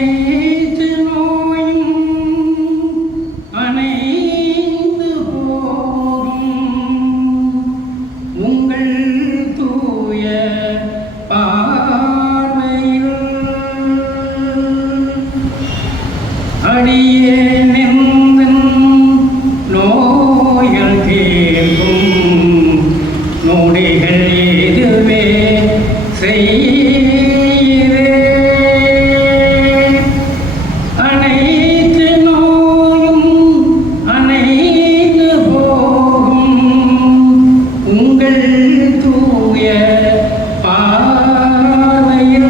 அனைத்து நோயும் அணைந்து போகும் உங்கள் தூய பார்வையில் அடியே நின்றன் நோய்கள் தீர்க்கும் நொடிகள் இதுவே செய்கிறே அனைத்து நோயும் அணைந்து போகும் உங்கள் தூய பார்வையில்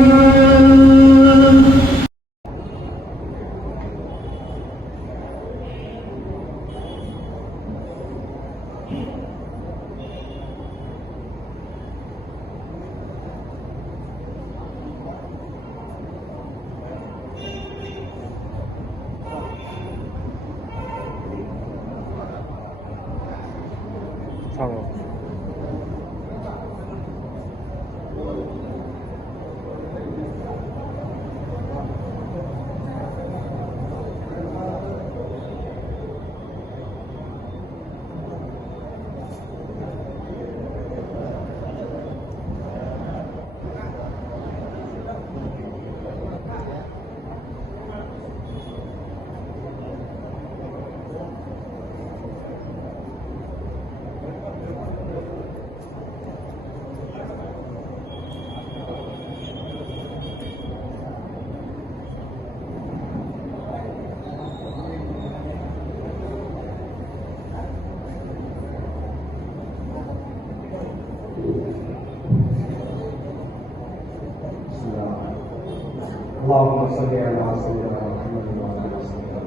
اللهم صل على سيدنا محمد وعلى اله وصحبه.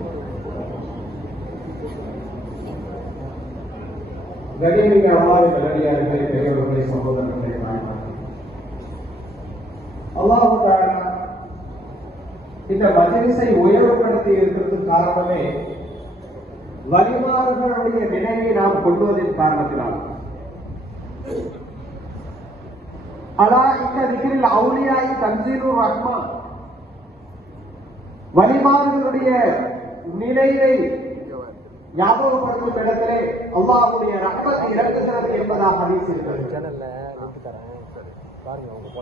கணிமிக்க அல்லாஹ்வின் நல்லடியார்களே, பெரியவர்களே, சகோதரர்களே, தாய்மார்களே, அல்லாஹ் தஆலா இந்த மஜ்லிஸை உயர்வுபடுத்தி இருக்கிறதுக்கு காரணமே வலிமார்களுடைய நினைவை நாம் கொள்வதின் காரணத்தினால். அலா இந்த திக்ரில் அவுலியாய் தன்சீலுர் ரஹ்மான், வலிமார்களுடைய நிலையை ஞாபகப்படுத்தும் இடத்திலே அல்லாஹ்வுடைய ரஹ்மத் இறங்குகிறது என்பதாக ஹதீஸ் இருக்கிறது.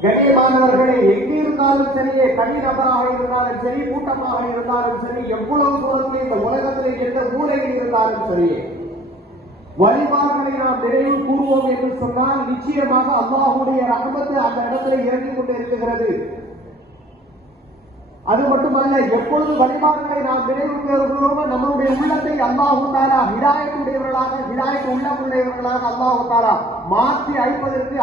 கண்ணியமானவர்களே, எங்கே இருந்தாலும் சரியே, தனி நபராக இருந்தாலும் சரி, கூட்டமாக இருந்தாலும் சரி, எவ்வளவு தூரத்தில் இந்த உலகத்திலே எந்த மூலையில் இருந்தாலும் சரியே, வலிமார்களை நாம் நினைவு கூறுவோம் என்று சொன்னால் நிச்சயமாக அல்லாஹ்வுடைய ரஹ்மத் அந்த இடத்திலே இறங்கிக் கொண்டு இருக்கிறது. அது மட்டுமல்ல, எப்பொழுது வழிபாடுகளை நாம் நினைவு கூறுகிறோமோ நம்மளுடைய உள்ளத்தை அல்லாஹ் தஆலா ஹிதாயத்துடையவர்களாக, ஹிதாயத் உள்ளமுடையவர்களாக அல்லாஹ் தஆலா மாற்றி அமைப்பதற்கு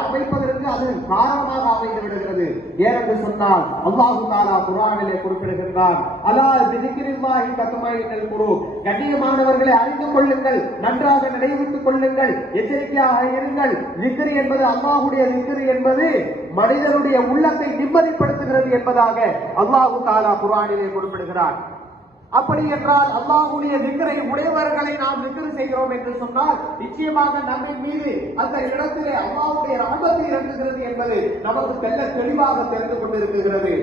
அது காரணமாக அமைந்து விடுகிறது. ஏனென்று சொன்னால் அல்லாஹ் தஆலா குர்ஆனிலே குறிப்பிடுகின்றான், அலா பிதிக்ரில்லாஹி தத்மைனுல் குலூப், கண்ணியமானவர்களை அறிந்து கொள்ளுங்கள், நன்றாக நினைவுத்துக் கொள்ளுங்கள், எச்சரிக்கையாக இருங்கள். திக்ர் என்பது, அல்லாஹ்வுடைய திக்ர் என்பது மனிதனுடைய உள்ளத்தை நிம்மதிப்படுத்துகிறது என்பதாக அல்லாஹ் தஆலா குர்ஆனிலே குறிப்பிடுகிறார். அப்படி என்றால் அல்லாஹ்வுடைய திக்ரை உடையவர்களை நாம் திக்ர் செய்கிறோம் என்று சொன்னால் நிச்சயமாக நம்மை மீது அந்த இடத்திலே அல்லாஹ்வுடைய ரஹ்மத் இறங்குகிறது என்பது நமக்கு தெளிவாக தெரிந்து கொண்டிருக்கிறது.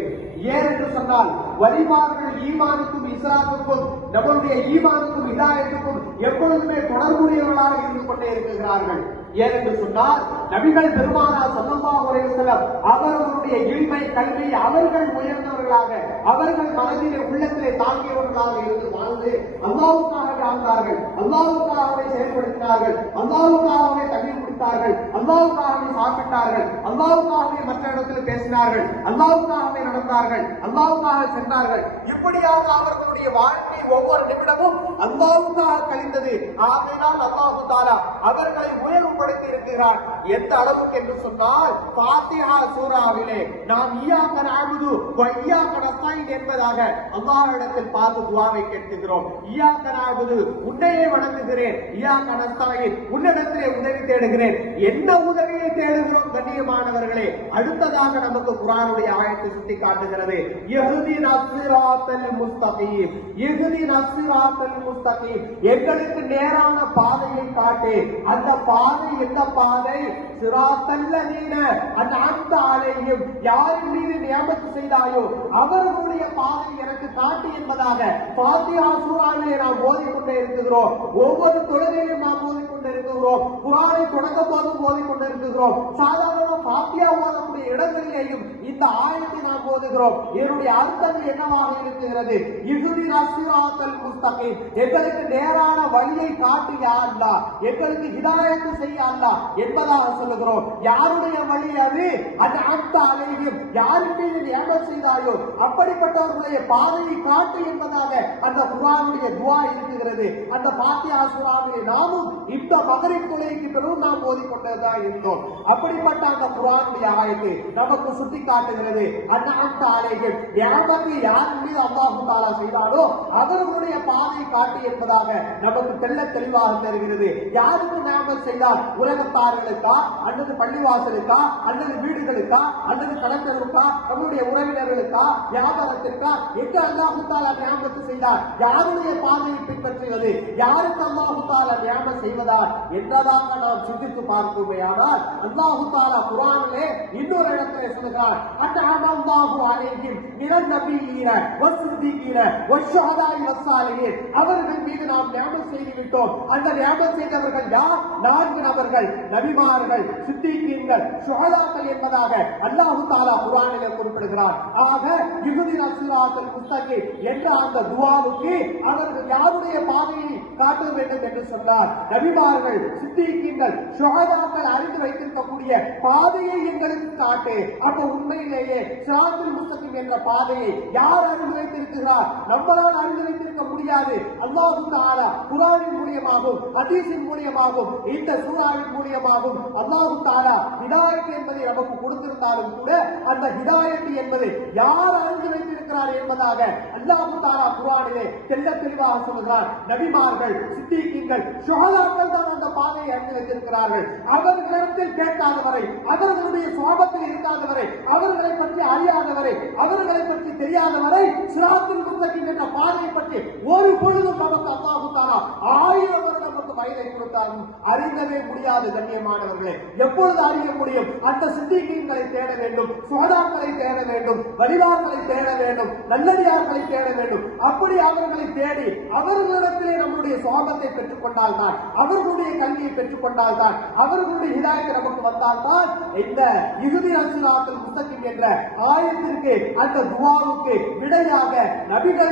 ஏன் என்று சொன்னால் வலிமார்கள் ஈமானுக்கும் இஸ்லாமுக்கும் நம்மளுடைய ஈமானுக்கும் ஹிதாயத்துக்கும் எப்பொழுதுமே தொடர்புடையவர்களாக இருந்து கொண்டே இருக்கிறார்கள். ஏனென்று சொன்னால் நபிகள் பெருமானார் ஸல்லல்லாஹு அலைஹி வஸல்லம் அவர்களுடைய இல்மை கல்வி அவர்கள் உயர்ந்தவர்களாக, அவர்கள் மனதிலே உள்ளத்திலே தாங்கியவர்களாக இருந்து வாழ்ந்து அல்லாஹ்வுக்காக வாழ்ந்தார்கள், அல்லாஹ்வுக்காகவே செயல்படுத்தினார்கள், அல்லாஹ்வுக்காகவே தண்ணீர் குடித்தார்கள், அல்லாஹ்வுக்காகவே சாப்பிட்டார்கள், அல்லாஹ்வுக்காகவே மற்ற இடத்தில் பேசினார்கள், அல்லாஹ்வுக்காகவே நடந்தார்கள், அல்லாஹ்வுக்காக சென்றார்கள். இப்படியாக அவர்களுடைய வாழ்க்கை ஒவ்வொரு நிமிடமும் அல்லாஹ்வுக்காக கழிந்தது. ஆகையால் அல்லாஹ் தஆலா அவர்களை உயர்வுபடுத்தி இருக்கிறார். எந்த அளவுக்கு என்று சொன்னால் ஃபாத்திஹா சூராவிலே நாம் இய்யாக நஅபுது வ இய்யாக நஸ்தஈன் என்பதாக அல்லாஹ்விடத்தில் பார்த்து துஆவை கேட்கிறோம். இய்யாக நஅபுது, உன்னையே வணங்குகிறேன், இய்யாக நஸ்தஈன், உன்னிடத்திலே உதவி தேடுகிறேன் சொல்கிறேன், என்ன உதவியை தேடுகிறோம் கண்ணியமானவர்களே? அடுத்ததாக நமக்கு குர்ஆனுடைய ஆயத்தை சுட்டி காட்டுகிறது. இஹ்தினஸ் ஸிராத்தல் முஸ்தகீம், இஹ்தினஸ் ஸிராத்தல் முஸ்தகீம், எங்களுக்கு நேரான பாதையை காட்டு. அந்த பாதை எந்த பாதை? ஸிராத்தல்லதீன அன்அம்த அலைஹிம், யாரின் மீது நியமத் செய்தாயோ அவர்களுடைய பாதை எனக்கு காட்டு என்பதாக ஃபாத்திஹா சூராவிலே நாம் ஓதிக்கொண்டே இருக்கிறோம். ஒவ்வொரு தொழுகையிலும் நாம் ஓதிக்கொண்டே இருக்கிறோம். குர்ஆனை தொடங்க போதும் ஓதிக்கொண்டே இருக்கிறோம். சாதாரண ஃபாத்திஹா ஓதக்கூடிய இடங்களிலேயும் இந்த ஆயத்தை நாம் ஓதுகிறோம். இதனுடைய அர்த்தம் என்னவாக இருக்கிறது? இஹ்தினஸ் ஸிராத்தல் முஸ்தகீம், எங்களுக்கு நேரான வழியை காட்டு யா அல்லாஹ், எங்களுக்கு ஹிதாயத் செய்ய அல்லாஹ் என்பதாக சொல்லுகிறோம். யாருடைய வழி அது? அன்அம்த அலைஹிம், யாரின் மீது நியமத் செய்தாயோ அப்படிப்பட்டவர்களுடைய பாதையை காட்டு என்பதாக அந்த குர்ஆனுடைய துஆ இருக்கிறது. அந்த ஃபாத்திஹா சூராவிலே நாமும் இந்த மக்ரிப் தொழுகைக்கு பிறகு நாம் ஓதிக்கொண்டேதான் இருந்தோம். அப்படிப்பட்ட அந்த குர்ஆனுடைய ஆயத்தை நமக்கு சுட்டி காட்டுகிறது. அன்அம்த அலைஹிம், நியமத்தை யாரின் மீது அல்லாஹ் தஆலா செய்தாரோ அவர்களுடைய பாதையை காட்டு என்பதாக நமக்கு தெள்ளத் தெளிவாக தெரிகிறது. யாருக்கு நியமத் செய்தார்? உலகத்தார்களுக்கா, அல்லது பள்ளிவாசலுக்கா, அல்லது வீடுகளுக்கா, அல்லது கடற்கருக்கா, நம்முடைய உறவினர்களுக்கா, வியாபாரத்திற்கா? எங்கு அல்லாஹ் தஆலா நியமத் செய்தார்? யாருடைய பாதையை பின்பற்றுவது? யாருக்கு அல்லாஹ் தஆலா நியமத் செய்வதால் என்றதாக நாம் சிந்தித்து பார்ப்போமேயானால் அல்லாஹ் தஆலா குர்ஆனிலே இன்னொரு இடத்திலே சொல்கிறார், அன்அமல்லாஹு அலைஹிம் மினன் நபிய்யின வஸ்ஸிதீகீன வஷ்ஷுஹதாஇ வஸ்ஸாலிஹீன், அவர்கள் மீது நாம் நியமத் செய்து விட்டோம். அந்த நியமத் செய்தவர்கள் யார்? 4 நபர்கள், நபிமார்கள், சித்தீகீன்கள், ஷுஹதாக்கள் என்பதாக அல்லாஹ் தஆலா குர்ஆனிலே குறிப்பிடுகிறார். ஆக இஹ்தினஸ் ஸிராத்தல் முஸ்தகீம் என்ற அந்த துஆவுக்கு அவர்கள் யாருடைய பாதையை காட்ட வேண்டும் என்று சொன்னார்? நபிமார்கள், சித்தீகீன்கள், ஷுஹதாக்கள் அறிந்து வைத்திருக்கக்கூடிய பாதையை எங்களுக்கு காட்டு. அப்ப உண்மையிலேயே ஸிராத்துல் முஸ்தகீம் என்ற பாதையை யார் அறிந்து வைத்திருக்கிறார்? நம்மளால் அறிந்து வைத்திருக்க முடியாது. அல்லாஹ் தஆலா குர்ஆனின் மூலமாகவும் ஹதீஸின் மூலமாகவும் இந்த சூராவின் மூலமாகவும் அல்லாஹ் தஆலா ஹிதாயத் என்பதை நமக்கு கொடுத்திருந்தாலும் கூட அந்த ஹிதாயத் என்பதை யார் அறிந்து வைத்திருக்கிறார் என்பதாக அல்லாஹ் தஆலா குர்ஆனிலே தெள்ளத் தெளிவாக சொல்கிறார். நபிமார்கள், சித்தீகீன்கள், ஷுஹதாக்கள் தான் அந்த பாதையை அறிந்து வைத்திருக்கிறார்கள். அவர்களிடத்தில் கேட்காதவரை, அவர்களுடைய சுவாபத்தில் இருக்காதவரை, அவர்களை பற்றி அறியாதவரை, அவர்களை பற்றி தெரியாதவரை ஸிராத்துல் முஸ்தகீம் என்ற பாதையை பற்றி ஒரு பொழுதும் நமக்கு அல்லாஹ் தஆலா 1000 வருடம் நமக்கு வயதை கொடுத்தாலும் அறிந்தவே முடியாது. கண்ணியமானவர்களே, எப்பொழுது அறிய முடியும்? அந்த சித்தீகீன்களை தேட வேண்டும், சுஹதாக்களை தேட வேண்டும், வலிமார்களை தேட வேண்டும், நல்லடியார்களை தேட வேண்டும். அப்படி அவர்களை தேடி அவர்களிடத்திலே நம்முடைய சுவாபத்தை பெற்றுக் கொண்டால் தான், அவர்களுடைய கல்வியை பெற்றுக் கொண்டால் தான், அவர்களுடைய ஹிதாயத் நமக்கு வந்தால் தான் இந்த இஹ்தினஸ் ஸிராத்தல் முஸ்தகீம் என்ற ஆயத்திற்கு, அந்த துஆவுக்கு விடையாக நபிகள்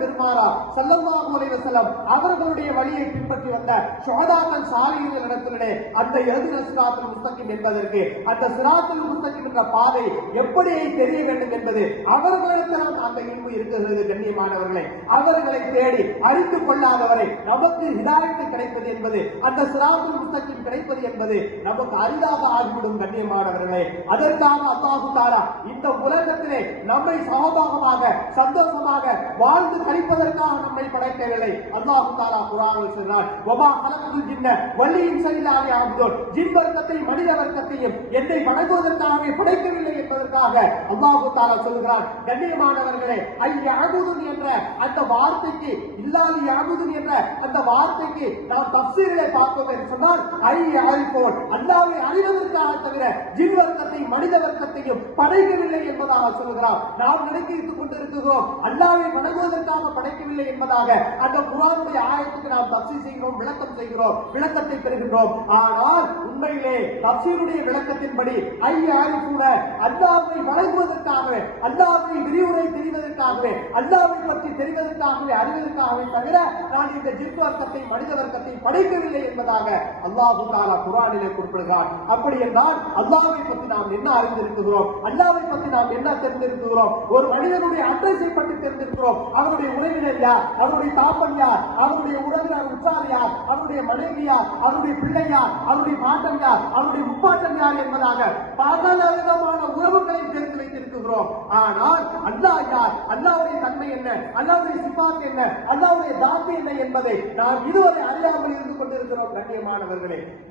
பெருமானார் ஸல்லல்லாஹு அலைஹி வஸல்லம் அவர்களுடைய வழியை பின்பற்றி வந்த ஷுஹதாக்கள் சாலிஹீன்களிடத்திலே அந்த இஹ்தினஸ் ஸிராத்தல் முஸ்தகீம் என்பதற்கு, அந்த ஸிராத்துல் முஸ்தகீம் என்ற பாதை எப்படி தெரிய வேண்டும் என்பது அவர்களிடத்தில் அந்த இல்மு இருக்கிறது. கண்ணியமானவர்களே, அவர்களை தேடி அறிந்து கொள்ளாதவரை நமக்கு ஹிதாயத் கிடைப்பது என்பது, அந்த ஸிராத்துல் முஸ்தகீம் கிடைப்பது என்பது நமக்கு அரிதாக ஆகிவிடும். கண்ணியமானவர்களே, அதற்காக அல்லாஹ் தஆலா இந்த உலகத்திலே நம்மை சமபாகமாக சந்தோஷமாக வாழ்ந்து கழிப்பதற்காக நம்மை படைக்கவில்லை. அல்லாஹ் தஆலா குர்ஆனில் சொல்றார், வமா கலக்குல் ஜின்ன வல் இன்ஸ இல்லா லியஅபுதுன், ஜின் வர்க்கத்தையும் மனித வர்க்கத்தையும் என்னை வணங்குவதற்காகவே படைக்கவில்லை என்பதற்காக அல்லாஹ் தஆலா சொல்கிறார். கண்ணியமானவர்களே, அய்யஅபுதுன் என்ற அந்த வார்த்தைக்கு, இல்லா லியஅபுதுன் என்ற அந்த வார்த்தைக்கு நாம் தஃசீரிலே பார்த்தோம் என்று சொன்னால், அய்யஅரிஃபோன், அல்லாஹ்வை அறிவதற்காக தவிர ஜின் வர்க்கத்தையும் மனித வர்க்கத்தையும் படைக்கவில்லை என்பதாக சொல்கிறார். நாம் நினைத்துக் கொண்டிருக்கிறோம் அல்லாஹ்வை வணங்குவதற்காக படைக்கவில்லை என்பதாக. அந்த குர்ஆனுடைய ஆயத்துக்கு நாம் தஃசீர் செய்கிறோம், விளக்கம் செய்கிறோம், விளக்கத்தை பெறுகின்றோம். ஆனால் உண்மையிலே தஃசீருடைய விளக்கத்தின்படி ஐயாரிஃபூன, அல்லாஹ்வை வணங்குவதற்காகவே, அல்லாஹ்வை விரிவுரை தெரிவதற்காகவே, அல்லாஹ்வை பற்றி தெரிவதற்காகவே, அறிவதற்காகவே தவிர நான் இந்த ஜின் வர்க்கத்தை மனித வர்க்கத்தை படைக்கவில்லை என்பதாக அல்லாஹ் தஆலா குர்ஆனிலே குறிப்பிடுகிறார். அப்படி என்றால் அல்லாஹ்வை பற்றி நாம் என்ன அறிந்திருக்கிறோம்? அல்லாஹ்வை பற்றி நாம் என்ன தெரிந்திருக்கிறோம்? ஒரு மனிதனுடைய அட்ரஸை பற்றி தெரிந்திருக்கிறோம். அவருடைய உறவினர் யார்? அவருடைய தாப்பன் யார்? அவருடைய உறவினர் உற்றார் யார்? அவருடைய மனைவி யார்? அவருடைய பிள்ளை யார்? அவருடைய பாட்டன் யார்? அவருடைய முப்பாட்டன் யார் என்பதாக பல விதமான உறவுகளை தெரிந்து வைத்திருக்கிறோம். ஆனால் அல்லாஹ் யார்? அல்லாஹ்வுடைய தன்மை தன்மை என்ன, அல்லாஹ்வுடைய சிஃபாத் என்ன, அல்லாஹ்வுடைய தாத்து என்ன என்பதை நாம் இதுவரை அறியாமல் இருந்து கொண்டிருக்கிறோம்.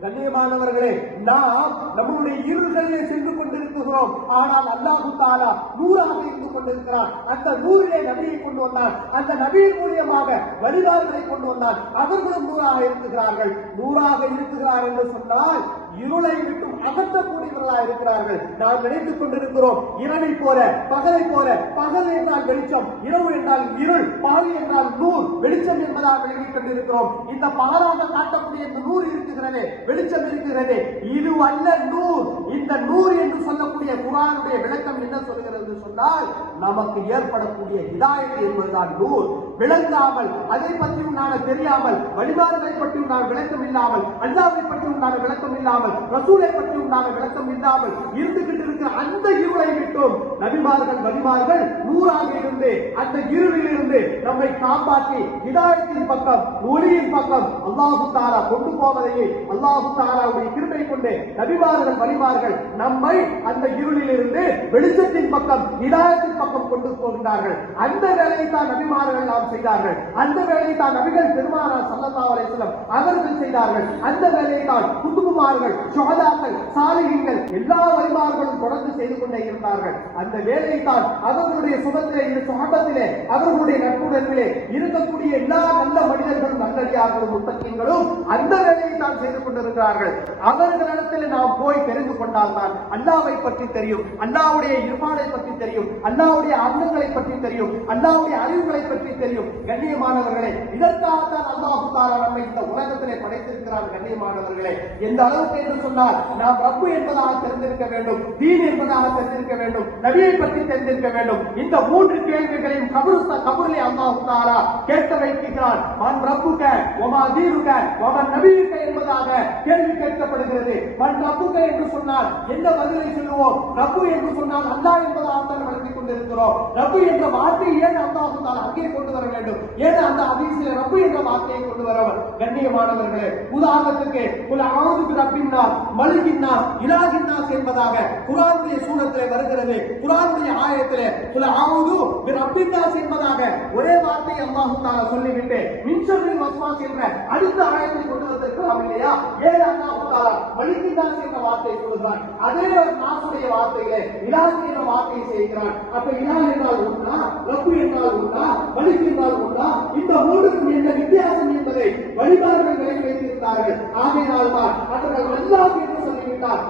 கண்ணியமானவர்களே, நாம் நம்முடைய இருள்களிலே சென்று கொண்டிருக்கிறோம். ஆனால் அல்லாஹ் தஆலா நூறாக இருந்து கொண்டிருக்கிறார். அந்த நூறிலே நபியை கொண்டு வந்தார். அந்த நபியின் மூலியமாக வழிகாட்டுதலை கொண்டு வந்தார். அவர்களும் நூறாக இருக்கிறார்கள். நூறாக இருக்கிறார் என்று சொன்னால் இருளை விட்டு அகற்றக்கூடியவர்களாக இருக்கிறார்கள். நாம் நினைத்துக் கொண்டிருக்கிறோம் இரவை போல பகலை போல. பகல் என்றால் வெளிச்சம், இரவு என்றால் இருள், பாவி என்றால் நூறு, வெளிச்சம் என்பதாக விளங்கிக் கொண்டிருக்கிறோம். இந்த பாலாக காட்டக்கூடிய இந்த நூறு இருக்கிறதே, வெளிச்சம் இருக்கிறதே, இது அல்ல நூறு. இந்த நூறு என்று சொல்லக்கூடிய குர்ஆனுடைய விளக்கம் என்ன சொல்கிறது சொன்னால், நமக்கு ஏற்படக்கூடிய ஹிதாயத் என்பதுதான் நூறு. விளங்காமல், அதை பற்றி உண்டான தெரியாமல், வழிபாடுகளை பற்றி உண்டான விளக்கம் இல்லாமல், அல்லாஹ்வை பற்றி உண்டான விளக்கம் இல்லாமல், ரசூலை பற்றி உண்டான விளக்கம் இல்லாமல் இருந்துகிட்டு இருக்கிற அந்த இருளை விட்டும் நபிமார்கள் வழிமார்கள் நூறாக இருந்து அந்த இருளில் இருந்து நம்மை காப்பாற்றி ஹிதாயத்தின் பக்கம், ஒளியின் பக்கம் அல்லாஹ் தஆலா கொண்டு போவதையே அல்லாஹ் தஆலாவுடைய கிருபை கொண்டு நபிமார்கள் வழிமார்கள் நம்மை அந்த இருளில் இருந்து வெளிச்சத்தின் பக்கம், ஹிதாயத்தின் பக்கம் கொண்டு போகிறார்கள். அந்த வேலையை தான் நபிமார்கள் நாம் செய்தார்கள். அந்த வேலையை தான் நபிகள் பெருமானார் ஸல்லல்லாஹு அலைஹி வஸல்லம் அவர்கள் செய்தார்கள். அந்த வேலையை தான் குதுபுமார்கள், சுஹதாக்கள், சாலிஹீன்கள் எல்லா வழிமார்களும் தொடர்ந்து செய்து கொண்டே இருந்தார்கள். அந்த வேலையை தான் அவர்களுடைய சுபத்திலே, இந்த சுஹபத்திலே, அவர்களுடைய நட்புணர்விலே இருக்கக்கூடிய எல்லா நல்ல மனிதர்களும், நல்லடியார்களும், முத்தகீன்களும் அந்த வேலையை தான் செய்து கொண்டிருக்கிறார்கள். அவர்களிடத்தில் நாம் போய் தெரிந்து கொண்டால் தான் அல்லாஹ்வை பற்றி தெரியும், அல்லாஹ்வுடைய இர்ஃபானை பற்றி தெரியும், அல்லாஹ்வுடைய அர்த்தங்களை பற்றி தெரியும், அல்லாஹ்வுடைய அறிவுகளை பற்றி தெரியும். கண்ணியமானவர்களே, இதற்காகத்தான் அல்லாஹ் தஆலா நம்மை இந்த உலகத்திலே படைத்திருக்கிறார். கண்ணியமானவர்களே, எந்த அளவுக்கு என்று சொன்னால் நாம் ரப்பு என்பதாக தெரிந்திருக்க வேண்டும், தீன் என்பதாக தெரிந்திருக்க வேண்டும், நபியை பற்றி தெரிந்திருக்க வேண்டும். இந்த மூன்று கேள்விகளையும் கபரிலே அல்லாஹ் தஆலா கேட்க வைக்கிறான். மன் ரப்புக வமா தீனுக வமன் நபியுக என்பதாக கேள்வி கேட்கப்படுகிறது. மன் ரப்புக என்று சொன்னால் என்ன பதிலை சொல்லுவோம்? ரப்பு என்று சொன்னால் அல்லாஹ் என்பதாக தான் விளங்கிக் கொண்டிருக்கிறோம். ரப்பு என்ற வார்த்தையை ஏன் அல்லாஹ் தஆலா அங்கே கொண்டு வர வேண்டும்? ஏன் அந்த ஹதீஸிலே ரப்பு என்ற வார்த்தையை கொண்டு வரவர்? கண்ணியமானவர்களே, உதாரணத்துக்கு குல் அஊது பிரப்பின்னாஸ் மலிக்கின்னாஸ் இலாஹின்னாஸ் என்பதாக குர்ஆனுடைய சூரத்திலே வருகிறது. குர்ஆனுடைய ஆயத்திலே குல் அஊது பிரப்பின்னாஸ் என்பதாக ஒரே வார்த்தை அல்லாஹ் தஆலா சொல்லிவிட்டு மின் ஷர்ரில் வஸ்வாஸ் என்ற அடுத்த ஆயத்தை கொண்டு வந்திருக்கலாம் இல்லையா? ஏன் அல்லாஹ் தஆலா மலிக்கின்னாஸ் என்ற வார்த்தையை சொல்கிறான்? அதே நாசுடைய வார்த்தையிலே இலாஹ் என்ற வார்த்தையை செய்கிறான். அப்ப இலாஹ் என்றால் ஒன்றா, ரப்பு என்றால் ஒன்றா, மலிக் என்றால் ஒன்றா? இந்த மூன்றுக்கும் என்ன வித்தியாசம் என்பதை வழிபாடுகள் விளக்கி வைத்திருந்தார்கள். ஆகையினால் தான் அவர்கள் அல்லாஹ் என்று சொல்லிவிட்டார்.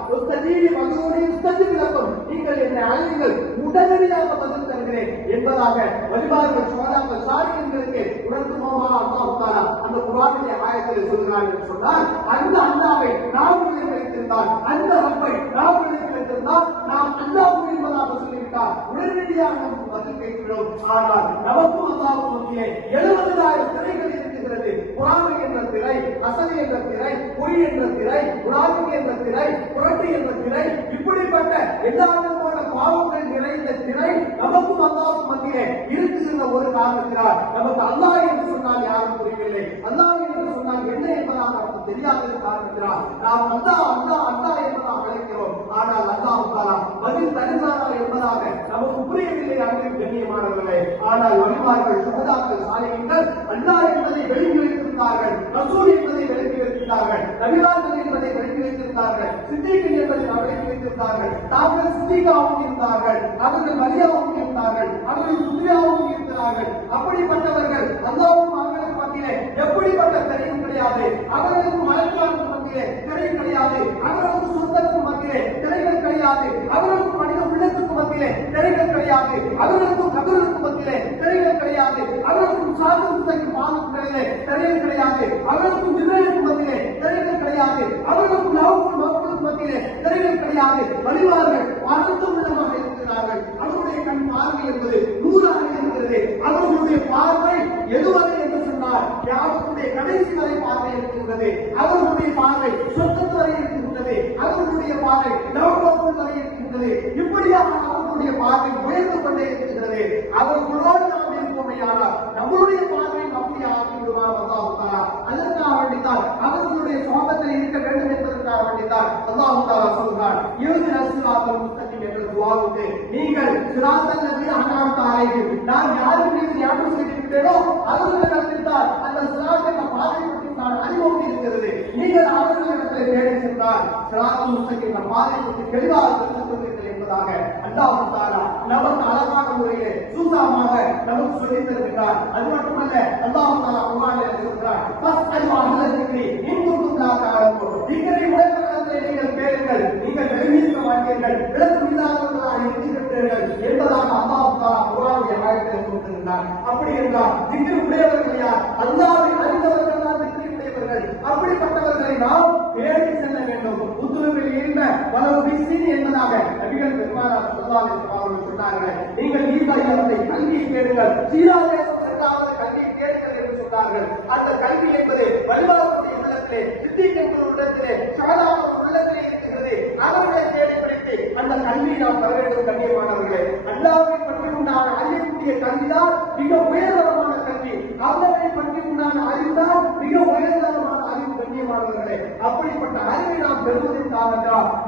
நீங்கள் என்னை அழையுங்கள், உடனடியாக பதில் தருகிறேன் என்பதாக வழிபாடுகள் சுஹதாக்கள், சாலிஹீன்களுக்கு உணர்த்துவோமா அல்லாஹ் தஆலா அந்த குர்ஆனுடைய ஆயத்தில் சொல்கிறார் என்று சொன்னால், அந்த அல்லாஹ்வை நாம் வைத்திருந்தால், அந்த ரப்பை நாம் வைத்திருந்தால், நாம் அல்லாஹ் என்பதாக சொல்லிவிட்டால் உடனடியாக நமக்கு பதில் கேட்கிறோம். ஆனால் நமக்கும் அல்லாஹ்வுக்கும் மத்தியிலே 70,000 திரைகள் இருக்கிறது. குர்ஆன் என்ற திரை, அசல் என்ற திரை, பொய் என்ற திரை, குர்ஆன் என்ற திரை, புரட்டு என்ற திரை, இப்படிப்பட்ட எல்லா விதமான பாவங்கள் நிறைந்த திரை நமக்கும் அல்லாஹ்வுக்கும் மத்தியிலே இருக்குகின்ற ஒரு காரணத்தினால் நமக்கு அல்லாஹ் என்று சொன்னால் யாரும் புரியவில்லை, அல்லாஹ் என்று சொன்னால் என்ன என்பதாக நமக்கு தெரியாத காரணத்தினால் நாம் அல்லாஹ் அல்லாஹ் அல்லாஹ் என்பதாக அழைக்கிறோம். ஆனால் அல்லாஹ் தஆலா பதில் தருகிறாரா என்பதாக நமக்கு புரியவில்லை. அன்பின் கண்ணியமானவர்களே, ஆனால் வழிமார்கள், சுஹதாக்கள், சாலிஹீன்கள் அல்லாஹ் என்பதை வெளியே வைத்திருந்தார்கள், ரசூல் என்பதை வெளியே வைத்திருந்தார்கள், நபிமார்கள் என்பதை வெளியே வைத்திருந்தார்கள், சித்திகள் என்பதை வெளியே வைத்திருந்தார்கள், தாங்கள் சித்திகாவும் இருந்தார்கள், அவர்கள் மரியாவும் இருந்தார்கள், அவர்கள் சுத்தியாவும் இருக்கிறார்கள். அப்படிப்பட்டவர்கள் அல்லாஹ்வும் அவர்களுக்கு மத்தியிலே எப்படிப்பட்ட திரையும் கிடையாது, அவர்களுக்கு மலர்காலுக்கு மத்தியிலே திரை கிடையாது, அவர்களுக்கு சொந்தத்துக்கு மத்தியிலே திரைகள் கிடையாது, அவர்களுக்கு மனித உள்ளத்துக்கு மத்தியிலே திரைகள் கிடையாது, அவர்களுக்கும் கபருக்கு மத்தியிலே திரைகள் கிடையாது, அவர்களுக்கும் சாதத்துக்கு பாதத்திலே திரைகள் கிடையாது, அவர்களுக்கும் ஜிப்ரீலுக்கு மத்தியிலே திரைகள் கிடையாது, அவர்களுக்கும் லவ்வுக்கும் மக்களுக்கு மத்தியிலே திரைகள் கிடையாது. வழிவார்கள் அனைத்தும் விதமாக இருக்கிறார்கள். அவருடைய கண் பார்வை என்பது நூறாக இருக்கிறது. அவர்களுடைய பார்வை எதுவரை என்று சொன்னால் யாருடைய கடைசி வரை பார்வை இருக்கின்றது. அவர்களுடைய பார்வை சொர்க்கத்து வரை இருக்கின்றது. அவர்களுடைய பார்வை லவ்வுக்கு வரை இருக்கின்றது. இப்படியாக அவர்களுடைய பார்வை உயர்ந்து கொண்டே இருக்கின்றது. அவர்களோடு நாம் இருப்போமையானால் நம்மளுடைய பார்வை அப்படியே ஆக்கி விடுவார் அல்லாஹ் தஆலா. அதற்காக வேண்டித்தான் அவர்களுடைய சோபத்தில் இருக்க வேண்டும் என்பதற்காக வேண்டித்தான் அல்லாஹ் தஆலா சொல்கிறார், இஹ்தினஸ் ஸிராத்தல் முஸ்தகீம் என்ற துஆவுக்கு நீங்கள் ஸிராத்தல் லதீன அன்அம்த அலைஹிம் நான் யாருக்கு மீது ஞாபகம் செய்திருக்கிறேனோ அவர்களிடத்தில் தான் அந்த சிராத் என்ற பாதையை பற்றி நான் அறிமுகம் இருக்கிறது. நீங்கள் அவர்களிடத்தில் தேடி சென்றால் சிராத் முஸ்தகீம் என்ற பாதையை பற்றி தெளிவாக தெரிந்து கொள்வீர்கள் என்பதாக அல்லாஹ் தஆலா நமக்கு அழகான முறையிலே சூசாமாக நமக்கு சொல்லித் தருகிறார். அது மட்டுமல்ல, அல்லாஹ் தஆலா குர்ஆனில் சொல்கிறார், "ஃபஸ்அல் அஹ்ல ذِكْرِ இன் குன்தும் லா தஅலமூன்." திக்ரை உடையவர்களிடத்திலே நீங்கள் கேளுங்கள், நீங்கள் விளங்கியிருக்க மாட்டீர்கள், விளக்கம் இல்லாதவர்களாக இருக்கிறீர்கள் என்பதாக அல்லாஹ் தஆலா குர்ஆனுடைய ஆயத்தில் சொல்கிறார். அப்படி என்றால் திக்ரை உடையவர்கள் யார்? அல்லாஹ்வை அறிந்தவர்கள் தான் திக்ரை உடையவர்கள். அப்படிப்பட்டவர்களை நாம் தேடி செல்ல வேண்டும். உத்துருவில் இருந்த வலவு பிஸ்ஸின் என்பதாக நபிகள் பெருமானார் ஸல்லல்லாஹு அலைஹி வஸல்லம் சொன்னார்கள். நீங்கள் ஈசாயியத்தை கல்வியை தேடுங்கள், சீராக இரண்டாவது கல்வியை தேடுங்கள் என்று சொன்னார்கள். அந்த கல்வி என்பது வலிமாவுடைய உள்ளத்திலே, சித்திகளுடைய உள்ளத்திலே, சாதாரண உள்ளத்திலே இருக்கிறது. அவர்களை தேடி பிடித்து அந்த கல்வியை நாம் பெற வேண்டும். கண்ணியமானவர்களே, அல்லாஹ்வை பற்றி உண்டான அறியக்கூடிய கல்விதான் மிக உயர்தரமான கல்வி. அல்லாஹ்வை பற்றி உண்டான அறிவுதான் மிக உயர்தரமான அறிவு. கண்ணியமானவர்களே, அப்படிப்பட்ட அறிவை நாம் பெறுவதற்காக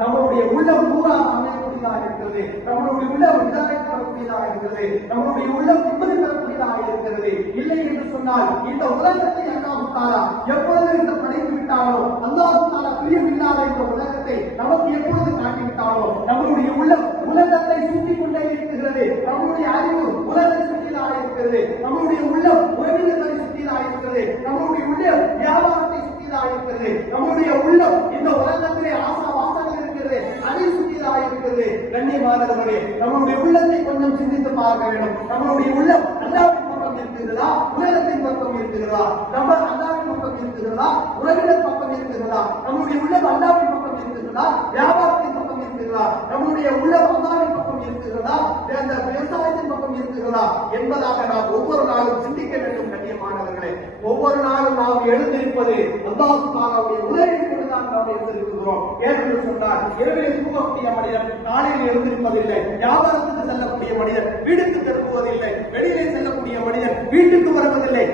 நம்முடைய உள்ளம் பூரா அமையக்கூடியதாக இருக்கிறது. நம்முடைய உள்ளம் விதாயம் தரக்கூடியதாக இருக்கிறது. நம்முடைய உள்ளம் நிம்மதி தரக்கூடியதாக இருக்கிறது. இல்லை என்று சொன்னால் இந்த உலகத்தை அல்லாஹ் தஆலா எப்பொழுது இந்த படைத்து விட்டாலோ, அல்லாஹ் தஆலா பிரியமில்லாத இந்த உலகத்தை நமக்கு எப்பொழுது காட்டிவிட்டாலோ, நம்முடைய உள்ளம் உலகத்தை சுற்றிக் கொண்டே இருக்கிறது. நம்முடைய அறிவு உலகத்தை சுற்றியதாக இருக்கிறது. நம்முடைய உள்ளம் உறவினர்களை சுற்றியதாக இருக்கிறது. நம்முடைய உள்ளம் வியாபாரத்தை சுற்றியதாக இருக்கிறது. நம்முடைய உள்ளம் இந்த உலகத்திலே ஆசா வாசங்கள் இருக்கிறது, அதை சுற்றியதாக இருக்கிறது. கண்ணியமானவர்களே, நம்முடைய உள்ளத்தை கொஞ்சம் சிந்தித்து பார்க்க வேண்டும். நம்முடைய உள்ளம் அல்லாஹ்வின் பக்கம் இருக்கிறதா, உலகத்தின் பக்கம் இருக்கிறதா? நம்ம அல்லாஹ்வின் பக்கம் இருக்கிறதா, உலகின் பக்கம் இருக்கிறதா? நம்முடைய உள்ளம் அல்லாஹ்வின் பக்கம் இருக்கிறதா, வியாபாரத்தின் பக்கம் இருக்கிறதா? நம்முடைய உள்ளம் அல்லாஹ்வின் பக்கம் இருக்கிறதா, அந்த விவசாயத்தின் பக்கம் இருக்கிறதா என்பதாக நாம் ஒவ்வொரு நாளும் சிந்திக்க வேண்டும். கண்ணியமானவர்களே, ஒவ்வொரு நாளும் நாம் எழுந்திருப்பது அல்லாஹ் தஆலாவுடைய உதவியை கொண்டுதான் நாம் எழுந்திருக்கிறோம். ஏனென்று சொன்னால், இரவிலே தூங்கக்கூடிய மனிதன் நாளையில் எழுந்திருப்பதில்லை. வியாபாரத்துக்கு செல்லக்கூடிய மனிதன் வீட்டுக்கு திரும்புவதில்லை. வெளியிலே செல்லக்கூடிய மனிதன் வீட்டுக்கு வருவதில்லை.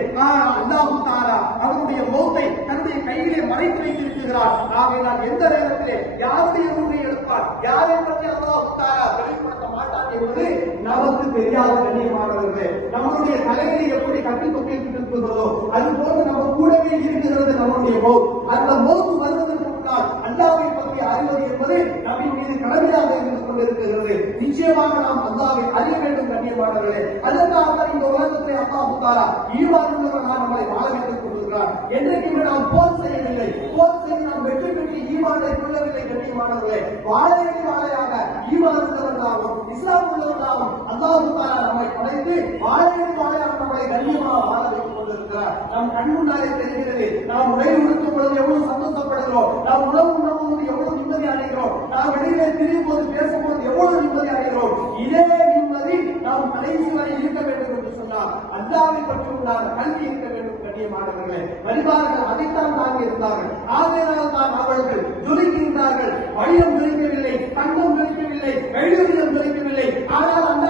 அல்லாஹ் தஆலா அவருடைய மௌத்தை தன்னுடைய கையிலே மறைத்து வைத்திருக்கிறார். ஆகையால் எந்த நேரத்திலே யாருடைய உண்மை எடுப்பார், யாரை பற்றி அல்லாஹ் தஆலா வெளிப்படுத்த மாட்டார் என்பது நமக்கு தெரியாத. கண்ணியமானவர்களே, நம்முடைய தலையிலே எப்படி கட்டி தொங்கிட்டு இருக்கிறதோ அது போன்று நம்ம கூடவே இருக்கிறது நம்முடைய மௌத். அந்த மௌத் வருவதற்கு முன்னால் அல்லாஹ்வை பற்றி அறிவது என்பது நம்மின் மீது கடமையாக இருந்து கொண்டிருக்கிறது. நிச்சயமாக நாம் அல்லாஹ்வை அறிய வேண்டும். கண்ணியமானவர்களே, அதற்காக இந்த உலகத்தை அல்லாஹ் தஆலா ஈமான் உள்ளவர்களாக நம்மை வாழ வைத்துக் கொண்டிருக்கிறார். என்றைக்குமே நாம் போர் செய்யவில்லை, போர் செய்து நாம் வெற்றி பெற்று ஈமானை கொள்ளவில்லை. கண்ணியமானவர்களே, வாழையடி வாழையாக ஈமான் உள்ளவர்களாகவும் இஸ்லாம் உள்ளவர்களாகவும் அல்லாஹ் தஆலா நம்மை படைத்து வாழையடி வாழையாக நம்மை கண்ணியமாக வாழ வைத்துக் கொண்டிருக்கிறார். நாம் கண் முன்னாலே தெரிகிறது. நாம் உடை உடுத்தும் பொழுது எவ்வளவு சந்தோஷப்படுகிறோம், நாம் உணவு உணவும்போது எவ்வளவு நிம்மதி அடைகிறோம், நாம் வெளியிலே திரியும் போது பேசும்போது எவ்வளவு நிம்மதி அடைகிறோம். இதே நிம்மதி நாம் கடைசி வரை இருக்க வேண்டும் என்று சொன்னால் அல்லாஹ்வை பற்றி உண்டான கல்வி இருக்க வேண்டும். கண்ணியமானவர்களே, வழிபாடுகள் அதைத்தான் தாங்கி இருந்தார்கள். ஆகையால் தான் அவர்கள் ஜொலிக்கின்றார்கள். வழியம் ஜொலிக்கவில்லை, கண்டம் ஜொலிக்கவில்லை, வைடூரியம் ஜொலிக்கவில்லை. ஆனால் அந்த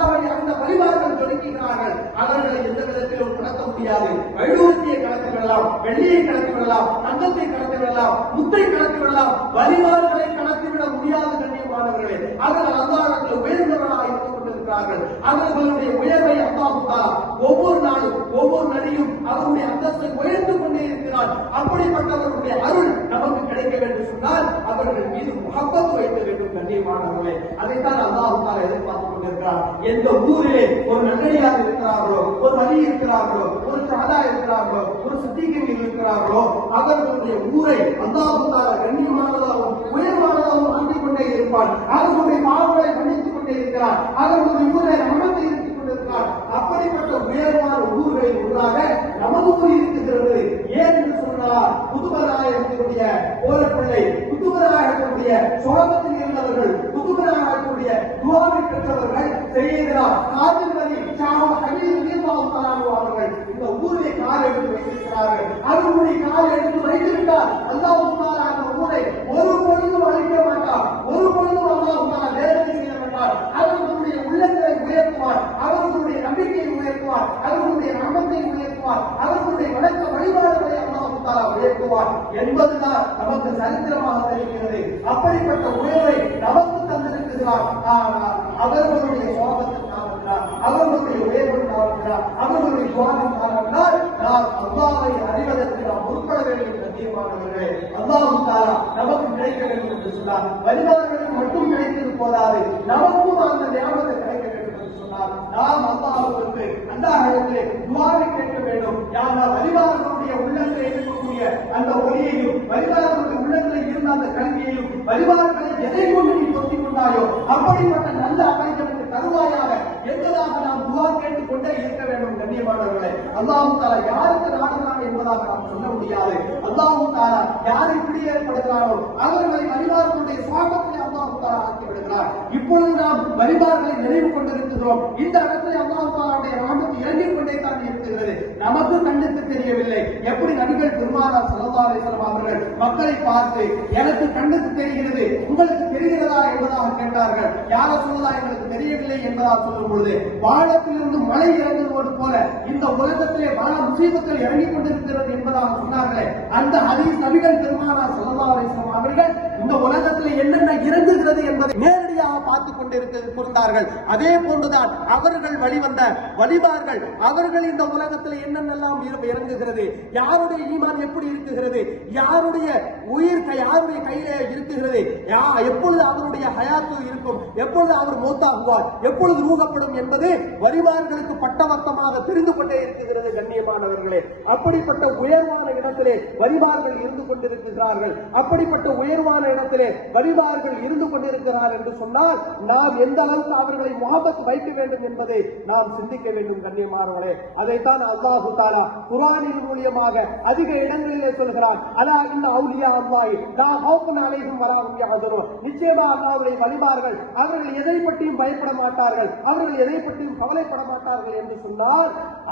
வழிபாடுகள் ஜொலிக்கிறார்கள். அவர்களை எந்த விதத்திலும் கடத்த முடியாது. வைடூரியத்தை கடத்தி விடலாம், வெள்ளியை கடத்தி விடலாம், தங்கத்தை கடத்தி விடலாம், முத்தை கடத்தி விடலாம், வழிபாடுகளை கடத்திவிட முடியாது. கண்ணியமானவர்களே, அவர்கள் அல்லாஹ்வுக்கு உயர்ந்தவர்களாக இருந்து கொண்டிருக்கிறார்கள். அவர்களுடைய உயர்வை அல்லாஹ் தஆலா ஒவ்வொரு நாளும் ஒவ்வொரு நடியும் அவருடைய அந்தஸ்தை உயர்ந்து கொண்டே இருக்கிறார். அப்படிப்பட்டவர்களுடைய அருள் நமக்கு கிடைக்க வேண்டும் சொன்னால் அவர்கள் மீது முஹப்பத் வைக்க வேண்டும். கண்ணியமானவர்களே, அதைத்தான் அல்லாஹ் தஆலா எதிர்பார்த்துக் கொண்டிருக்கிறார். எந்த ஊரிலே ஒரு நல்லடியார் இருக்கிறார்களோ, ஒரு வலி இருக்கிறார்களோ, ஒரு சாதா இருக்கிறார்களோ, ஒரு சித்திகன் இருக்கிறார்களோ, அவர்களுடைய ஊரை அல்லாஹ் தஆலா கண்ணியமானதாகவும் உயர்வானதாகவும் ஆக்கிக் கொண்டே இருப்பார். அவர்களுடைய பாவங்களை மன்னித்துக் கொண்டே இருக்கிறார். அவர்களுடைய ஊரை நமக்கு இருக்கிக் கொண்டிருக்கிறார். அப்படிப்பட்ட உயர்வான ஊர்களில் ஒன்றாக நமது ஊர் இருக்கிறது. ஏன் என்று சொன்னால், குதுபநாயகத்தினுடைய போலப்பிள்ளை, குதுபநாயகத்தினுடைய சோகத்தில் இருந்தவர்கள், குதுபநாயகத்தினுடைய துவாவை பெற்றவர்கள் செய்கிறார். காதில்வரி ஷாஹ் ஹபீப் ரலியல்லாஹு தஆலா அவர்கள் இந்த ஊரை கால் எடுத்து வைத்திருக்கிறார்கள். அவர்களுடைய கால் எடுத்து வைத்துவிட்டார். அல்லாஹ் தஆலா அந்த ஊரை ஒரு பொழுதும் அழிக்க மாட்டார். ஒரு பொழுதும் அல்லாஹ் தஆலா வேதனை செய்ய மாட்டார். அவர்களுடைய உள்ளங்களை உயர்த்துவார், அவர்களுடைய நம்பிக்கையை உயர்த்துவார், அவர்களுடைய நம்பத்தை உயர்த்துவார், அவர்களுடைய வழக்க வழிபாடுகளை அல்லாஹ் தஆலா உயர்த்துவார் என்பதுதான் நமக்கு சரித்திரமாக தெரிகிறது. அப்படிப்பட்ட உயர்வை நமக்கு தந்திருக்கிறார். ஆனால் அவர்களுடைய சோகத்திற்காக, அவர்களுடைய உயர்வுக்காக அவர்களுடைய துஆவின் காரணத்தால் நாம் அல்லாஹ்வை அறிவதற்கு நாம் முற்பட வேண்டும் என்ற தீர்மானங்களே அல்லாஹ் தஆலா நமக்கு கிடைக்க வேண்டும் என்று சொன்னார். வலிமார்களுக்கு மட்டும் கிடைத்தது போதாது, நமக்கும் அந்த ஞாபகத்தை கிடைக்க வேண்டும் என்று சொன்னார். நாம் அல்லாஹ்வுக்கு அல்லாஹ்விடத்திலே துஆவை கேட்க வேண்டும். யா அல்லாஹ், வலிமார்களுடைய உள்ளத்தில் இருக்கக்கூடிய அந்த ஒளியையும் வலிமார்களுடைய உள்ளத்தில் இருந்த அந்த கல்வியையும் வலிமார்களை எதை கொண்டு நீ பொருத்திக் கொண்டாயோ அப்படிப்பட்ட நல்ல அமைச்சருக்கு தருவாயாக என்பதாக நாம் துஆ கேட்டுக் கொண்டே இருக்க வேண்டும். கண்ணியமானவர்களே, அல்லாஹ் தஆலா யாருக்கு நாடுகிறான் என்பதாக நாம் சொல்ல முடியாது. அல்லாஹ் தஆலா யாரை பிரியப்படுகிறாரோ அவர்களை வலிமார்களுடைய சுவாபத்தை அல்லாஹ் தஆலா ஆக்கி விடுகிறார். இப்பொழுது நாம் வலிமார்களை நினைவு கொண்டிருக்கிறோம். இந்த இடத்துல அல்லாஹ் தஆலாவுடைய ரஹ்மத் இறங்கிக் கொண்டே தான் இருக்கிறது. நமக்கு கண்ணுக்கு தெரியவில்லை. எப்படி நபிகள் பெருமானார் ஸல்லல்லாஹு அலைஹி வஸல்லம் அவர்கள் மக்களை பார்த்து எனக்கு கண்ணுக்கு தெரிகிறது, உங்களுக்கு தெரிகிறதா என்பதாக கேட்டார்கள். யார சொல்லலாம் எங்களுக்கு தெரியவில்லை என்பதாக சொல்லும் பொழுது வானத்திலிருந்து மழை இறங்குவது போல இந்த உலகத்திலே பல முசீபத்துகள் இறங்கிக் கொண்டிருக்கிறது என்பதாக சொன்னார்களே, அந்த ஹதீஸ் நபிகள் பெருமானார் ஸல்லல்லாஹு அலைஹி வஸல்லம் அவர்கள் இந்த உலகத்திலே என்னென்ன இறங்குகிறது என்பதை நேரடியாக பார்த்துக் கொண்டிருந்தார்கள். அதே போன்றுதான் அவர்கள் வழிவந்த வலிமார்கள் அவர்கள் இந்த உலகத்தில் என்னென்னலாம் இறங்குகிறது, யாருடைய ஈமான் எப்படி இருக்குகிறது, யாருடைய உயிர் யாருடைய கையிலே இருக்குகிறது, எப்பொழுது அவருடைய ஹயாத்து இருக்கும், எப்பொழுது அவர் மௌத்தாகுவார், எப்பொழுது ரூகப்படும் என்பது வலிமார்களுக்கு பட்டவர்த்தமாக தெரிந்து கொண்டே இருக்கிறது. கண்ணியமானவர்களே, அப்படிப்பட்ட உயர்வான இடத்திலே வலிமார்கள் இருந்து கொண்டிருக்கிறார்கள். அப்படிப்பட்ட உயர்வான இடத்திலே வலிமார்கள் இருந்து கொண்டிருக்கிறார் என்று சொன்னால் நாம் எந்த அளவுக்கு அவர்களை முஹப்பத் வைக்க வேண்டும் என்பதை நாம் சிந்திக்க வேண்டும். கண்ணியமானவர்களே, அதைத்தான் அல்லாஹ் தஆலா குர்ஆனின் மூலமாக அதிக இடங்களிலே சொல்கிறார். அலா இன்ன அவுலியா அல்லாஹி லா ஹவுஃபுன் அலைஹிம் வலா ஹும் யஹ்சனூன். நிச்சயமாக அல்லாஹ்வுடைய வலிமார்கள் அவர்கள் எதை பற்றியும் பயப்பட மாட்டார்கள், அவர்கள் எதை பற்றியும் கவலைப்பட மாட்டார்கள் என்று சொன்னால்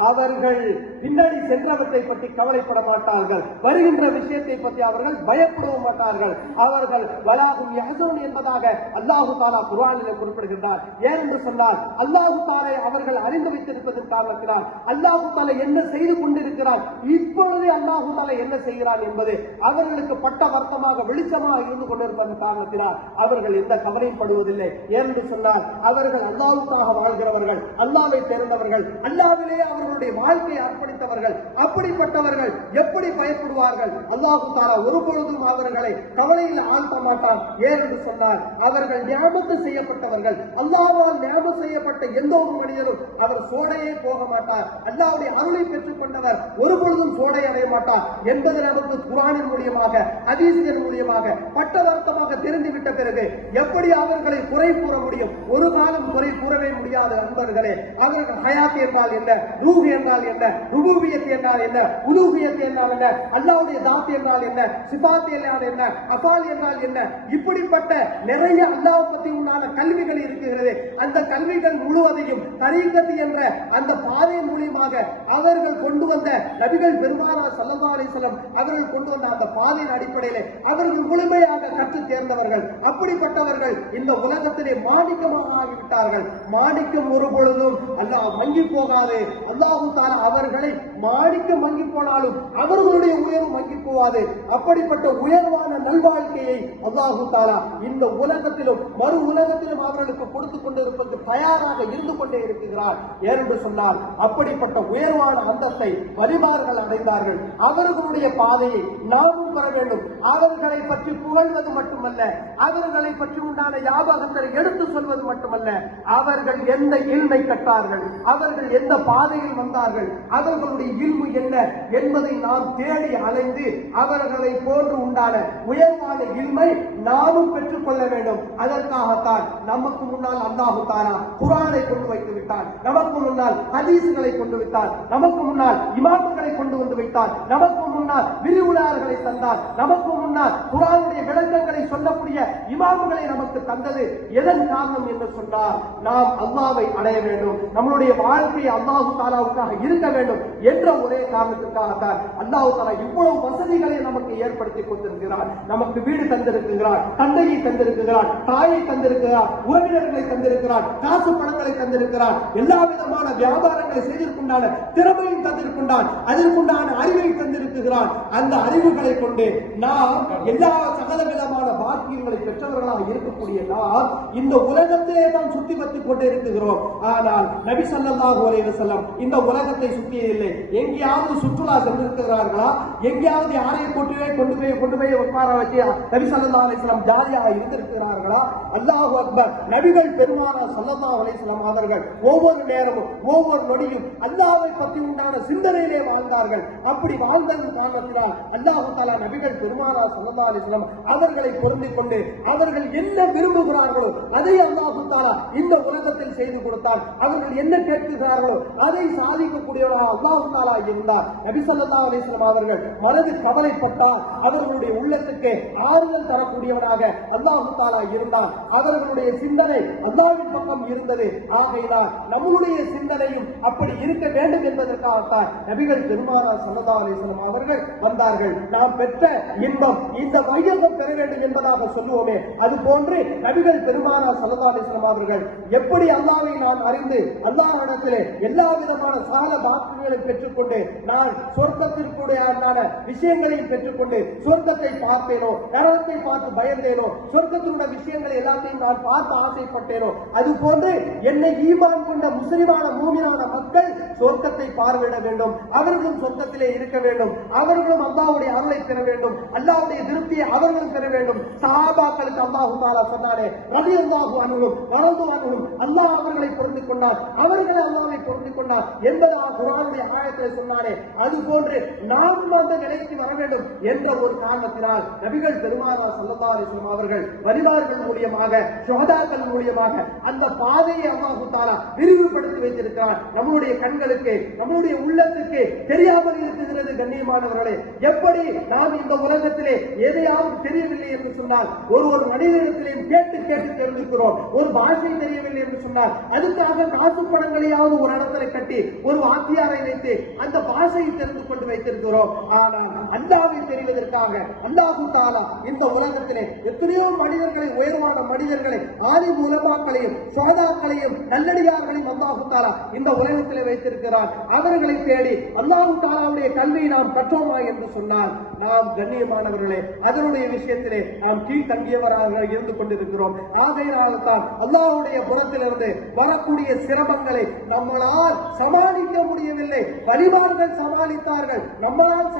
அவர்கள் பின்னாடி சென்றவற்றை பற்றி கவலைப்பட மாட்டார்கள், வருகின்ற விஷயத்தை பற்றி அவர்கள் பயப்பட மாட்டார்கள். அவர்கள் வலா ஹும் யஹ்சனூன் என்பதாக அல்லாஹ் தஆலா குர்ஆனிலே குறிப்பிடுகிறார். ஏன் என்று சொன்னால் அல்லாஹ் தஆலா அவர்கள் அறிந்து வைத்திருப்பதன் காரணத்தினால் அல்லாஹ் தஆலா என்ன செய்து கொண்டிருக்கிறார், இப்பொழுது அல்லாஹ் தஆலா என்ன செய்கிறார் என்பது அவர்களுக்கு பட்ட வர்த்தமாக வெளிச்சமாக இருந்து கொண்டிருப்பதன் காரணத்தினால் அவர்கள் எந்த கவலையும் படுவதில்லை. ஏனென்று சொன்னால் அவர்கள் அல்லாஹ்வுக்காக வாழ்கிறவர்கள், அல்லாஹ்வை தெரிந்தவர்கள், அல்லாஹ்விலே அவர்களுடைய வாழ்க்கையை அர்ப்பணித்தவர்கள். அப்படிப்பட்டவர்கள் எப்படி பயப்படுவார்கள்? அல்லாஹ் தஆலா ஒருபொழுதும் அவர்களை கவலையில் ஆழ்த்த மாட்டார். ஏனென்று சொன்னால் அவர்கள் நியமத்து செய்யப்பட்டவர்கள். அல்லாஹ்வால் நியமத்து செய்யப்பட்ட எந்த ஒரு மனிதரும் அவர் சோடையே போக மாட்டார். அல்லாஹ்வுடைய அருளை பெற்றுக் கொண்டவர் ஒருபொழுதும் சோடை அடைய மாட்டார் என்பது நமக்கு குர்ஆனின் மூலமாக ஹதீஸ்களின் மூலமாக பட்டவர்த்தமாக தெரிந்துவிட்ட பிறகு எப்படி அவர்களை குறை கூற முடியும்? ஒரு காலம் குறை கூறவே முடியாது. அன்பர்களே, அவர்கள் ஹயாத் என்றால் என்ன, ரூஹ் என்றால் என்ன, ருபூபியத் என்றால் என்ன, உலூஹியத் என்றால் என்ன, அல்லாஹ்வுடைய தாத் என்றால் என்ன, சிஃபாத் என்றால் என்ன, அஃபால் என்றால் என்ன, இப்படிப்பட்ட நிறைய அல்லாஹ் பற்றி உண்டான கல்விகள் இருக்கிறது. அந்த கல்விகள் முழுவதையும் தரீகத் என்ற அந்த பாதை மூலமாக அவர்கள் கொண்டு வந்த நபிகள் பெருமானார் ஸல்லல்லாஹு அலைஹி வஸல்லம் அவர்கள் கொண்டு வந்த அந்த பாதையின் அடிப்படையிலே அவர்கள் முழுமையாக கற்று தேர்ந்தவர்கள். அப்படிப்பட்டவர்கள் இந்த உலகத்திலே மாணிக்கமாக ஆகிவிட்டார்கள். மாணிக்கம் ஒரு பொழுதும் அல்லாஹ் மங்கி போகாது. அல்லாஹ் தஆலா அவர்களை மாணிக்கம் மங்கி போனாலும் அவர்களுடைய உயர்வு மங்கி போகாது. அப்படிப்பட்ட உயர்வான நல்வாழ்க்கையை அல்லாஹ் தஆலா இந்த உலகத்திலும் மறு உலகத்திலும் அவர்களுக்கு கொடுத்துக் கொண்டிருப்பதற்கு தயாராக இருந்து கொண்டே இருக்கிறார். ஏனென்று சொன்னால் அப்படிப்பட்ட உயர்வான அந்தத்தை வலிமார்கள் அடைந்தார்கள். அவர்களுடைய பாதையை நாமும் பெற வேண்டும். அவர்களை பற்றி புகழ்வது மட்டுமல்ல, அவர்களை பற்றி உண்டான ஞாபகத்தை எடுத்து சொல்வது மட்டுமல்ல, அவர்கள் எந்த இல்மை கற்றார்கள், அவர்கள் எந்த பாதையில் வந்தார்கள், அவர்களுடைய இல்மு என்ன என்பதை நாம் தேடி அலைந்து அவர்களை போன்று உண்டான உயர்வான இல்மை நாமும் பெற்றுக் கொள்ள வேண்டும். அதற்காகத்தான் நமக்கு முன்னால் அல்லாஹ் தஆலா குர்ஆனை கொண்டு வைத்து விட்டார், நமக்கு முன்னால் ஹதீஸ்களை கொண்டு விட்டார், நமக்கு முன்னால் இமாம்களை கொண்டு வந்து வைத்தார், நமக்கு முன்னால் விரிவுரையாளர்களை தந்தார், நமக்கு முன்னால் குர்ஆனுடைய விளக்கங்களை சொல்லக்கூடிய இமாம்களை நமக்கு தந்தது. எதன் காரணம் என்று சொன்னால் நாம் அல்லாஹ்வை அடைய வேண்டும், நம்மளுடைய வாழ்க்கை அல்லாஹ் தஆலாவுக்காக இருக்க வேண்டும் என்ற ஒரே காரணத்திற்காகத்தான் அல்லாஹ் தஆலா இவ்வளவு வசதிகளை நமக்கு ஏற்படுத்தி கொடுத்திருக்கிறார். நமக்கு வீடு தந்திருக்கிறார், தந்தையை தந்திருக்கிறார், தாயை தந்திருக்கிறார், உறவினர்களை தந்திருக்கிறார், காசு பணங்களை தந்திருக்கிறார், எல்லா விதமான வியாபாரங்களை செய்திருக்கின்றார், திறமையும் தந்திருக்கின்றார், அதற்குண்டான அறிவை தந்திருக்கிறார். அந்த அறிவுகளை கொண்டு நாம் எல்லா சகல விதமான பாக்கியங்களை பெற்றவர்களாக இருக்கக்கூடிய நாம் இந்த உலகத்திலே தான் சுத்தி பற்றி கொண்டு இருக்கிறோம். ஆனால் நபி ஸல்லல்லாஹு அலைஹி வஸல்லம் இந்த உலகத்தை சுற்றியதில்லை. எங்கேயாவது சுற்றுலா சென்றிருக்கிறார்களா? எங்கேயாவது யாரையும் கொண்டு போய் உட்கார வச்சு நபி ஸல்லல்லாஹு அலைஹி வஸல்லம் ஜாலியாக இருந்திருக்கிறார்களா? அல்லாஹு அக்பர். நபிகள் பெருமானார் ஸல்லல்லாஹு அலைஹி வஸல்லம் அவர்கள் ஒவ்வொரு நேரமும் ஒவ்வொரு நொடியும் அல்லாஹ்வை பற்றி உண்டான சிந்தனையிலே வாழ்ந்தார்கள். அப்படி வாழ்ந்ததன் காரணத்தினால் அல்லாஹ் தஆலா நபிகள் பெருமானார் ஸல்லல்லாஹு அலைஹி வஸல்லம் அவர்களை பொருந்திக் கொண்டு அவர்கள் என்ன விரும்புகிறார்களோ அதை அல்லாஹ் தஆலா இந்த உலகத்தில் செய்து கொடுத்தார். அவர்கள் என்ன கேட்கிறார்களோ அதை சாதிக்கக்கூடியவராக அல்லாஹ் தஆலா இருந்தார். நபி ஸல்லல்லாஹு அலைஹி வஸல்லம் அவர்கள் மனது கவலைப்பட்டார் அவர்களுடைய உள்ளத்துக்கு ஆறுதல் தரக்கூடியவராக அல்லாஹ் தஆலா இருந்தார். அவர்களுடைய சிந்தனை அல்லாஹ்வின் பக்கம் இருந்தது. ஆகையினால் நம்முடைய சிந்தனையும் அப்படி இருக்க வேண்டும் என்பதற்காகத்தான் நபிகள் பெருமானார் ஸல்லல்லாஹு அலைஹி வஸல்லம் அவர்கள் வந்தார்கள். நாம் பெற்ற இன்பம் இந்த வையகம் பெற வேண்டும் என்பதாக சொல்லுவோமே, அது போன்று நபிகள் பெருமானார் ஸல்லல்லாஹு அலைஹி வஸல்லம் அவர்கள் எப்படி அல்லாஹ்வை நான் அறிந்து அல்லாஹ்விடத்திலே எல்லா விதமான சகல பாக்கியங்களையும் பெற்றுக்கொண்டு நான் சொர்க்கத்திற்குடையான விஷயங்களையும் பெற்றுக்கொண்டு சொர்க்கத்தை பார்த்தேனோ, நரகத்தை பார்த்து பயந்தேனோ, சொர்க்கத்தினுடைய விஷயங்களை எல்லாத்தையும் நான் பார்த்து ஆசைப்பட்டேனோ, அது போன்று என்னை ஈமான் கொண்ட முஸ்லிமான மூமினான மக்கள் சொர்க்கத்தை பார்வையிட வேண்டும். அவர்களும் சொர்க்கத்திலே இருக்க வேண்டும். அவர்களும் அல்லாஹ்வுடைய அருளை பெற வேண்டும். அல்லாஹ்வுடைய திருப்தியை அவர்களும் பெற வேண்டும். சஹாபாக்களுக்கு அல்லாஹ் தஆலா சொன்னானே, ரலியல்லாஹு அன்ஹும் வரது அன்ஹும், அல்லாஹ் அவர்களை பொருந்திக் கொண்டார், அவர்களை அல்லாஹ்வை பொருந்திக் கொண்டார் என்பதாக குர்ஆனுடைய ஆயத்திலே சொன்னானே, அது போன்று நாமும் அந்த நிலைக்கு வர வேண்டும் என்ற ஒரு காரணத்தினால் நபிகள் பெருமானார் ஸல்லல்லாஹு அலைஹி வஸல்லம் அவர்கள் வலிமார்கள் மூலமாக ஷுஹதாக்கள் மூலமாக அந்த பாதையை அல்லாஹ் தஆலா விரிவுபடுத்தி வைத்திருக்கிறார். நம்முடைய கண்களுக்கு நம்முடைய உள்ளத்துக்கு தெரியாமல் இருக்கிறது. கண்ணியமானவர்களே, எப்படி நாம் இந்த உலகத்திலே எதையாவது தெரியவில்லை என்று சொன்னால் ஒரு மனிதனிடத்திலேயும் கேட்டு தெரிந்திருக்கிறோம். ஒரு பாஷை தெரியவில்லை என்று சொன்னால் அதுக்காக காசு பணங்களையாவது ஒரு இடத்துல கட்டி ஒரு வாத்தியாரை வைத்து அந்த பாஷையை தெரிந்து கொண்டு வைத்திருக்கிறோம். ஆனால் அல்லாஹ்வை தெரிவதற்காக அல்லாஹ் தஆலா இந்த உலகத்திலே எத்தனையோ மனிதர்களை, உயர்வான மனிதர்களை, ஆலிம் உலமாக்களையும் ஷுஹதாக்களையும் நல்லடியார்களையும் அல்லாஹ் தஆலா இந்த உலகத்திலே வைத்திருக்கிறார். அவர்களை தேடி அல்லாஹ் தஆலாவுடைய கல்வியை நாம் கற்றோமா என்று சொன்னால் நாம் கண்ணியமானவர்களே அதனுடைய விஷயத்திலே நாம் கீழ்த்தங்கியவராக இருந்து கொண்டிருக்கிறோம். ஆகையினால் தான் அல்லாஹ்வுடைய புறத்திலிருந்து வரக்கூடிய சிரமங்களை நம்மளால் சமாளிக்க முடியவில்லை. வலிமார்கள் சமாளித்தார்கள், நம்மளால்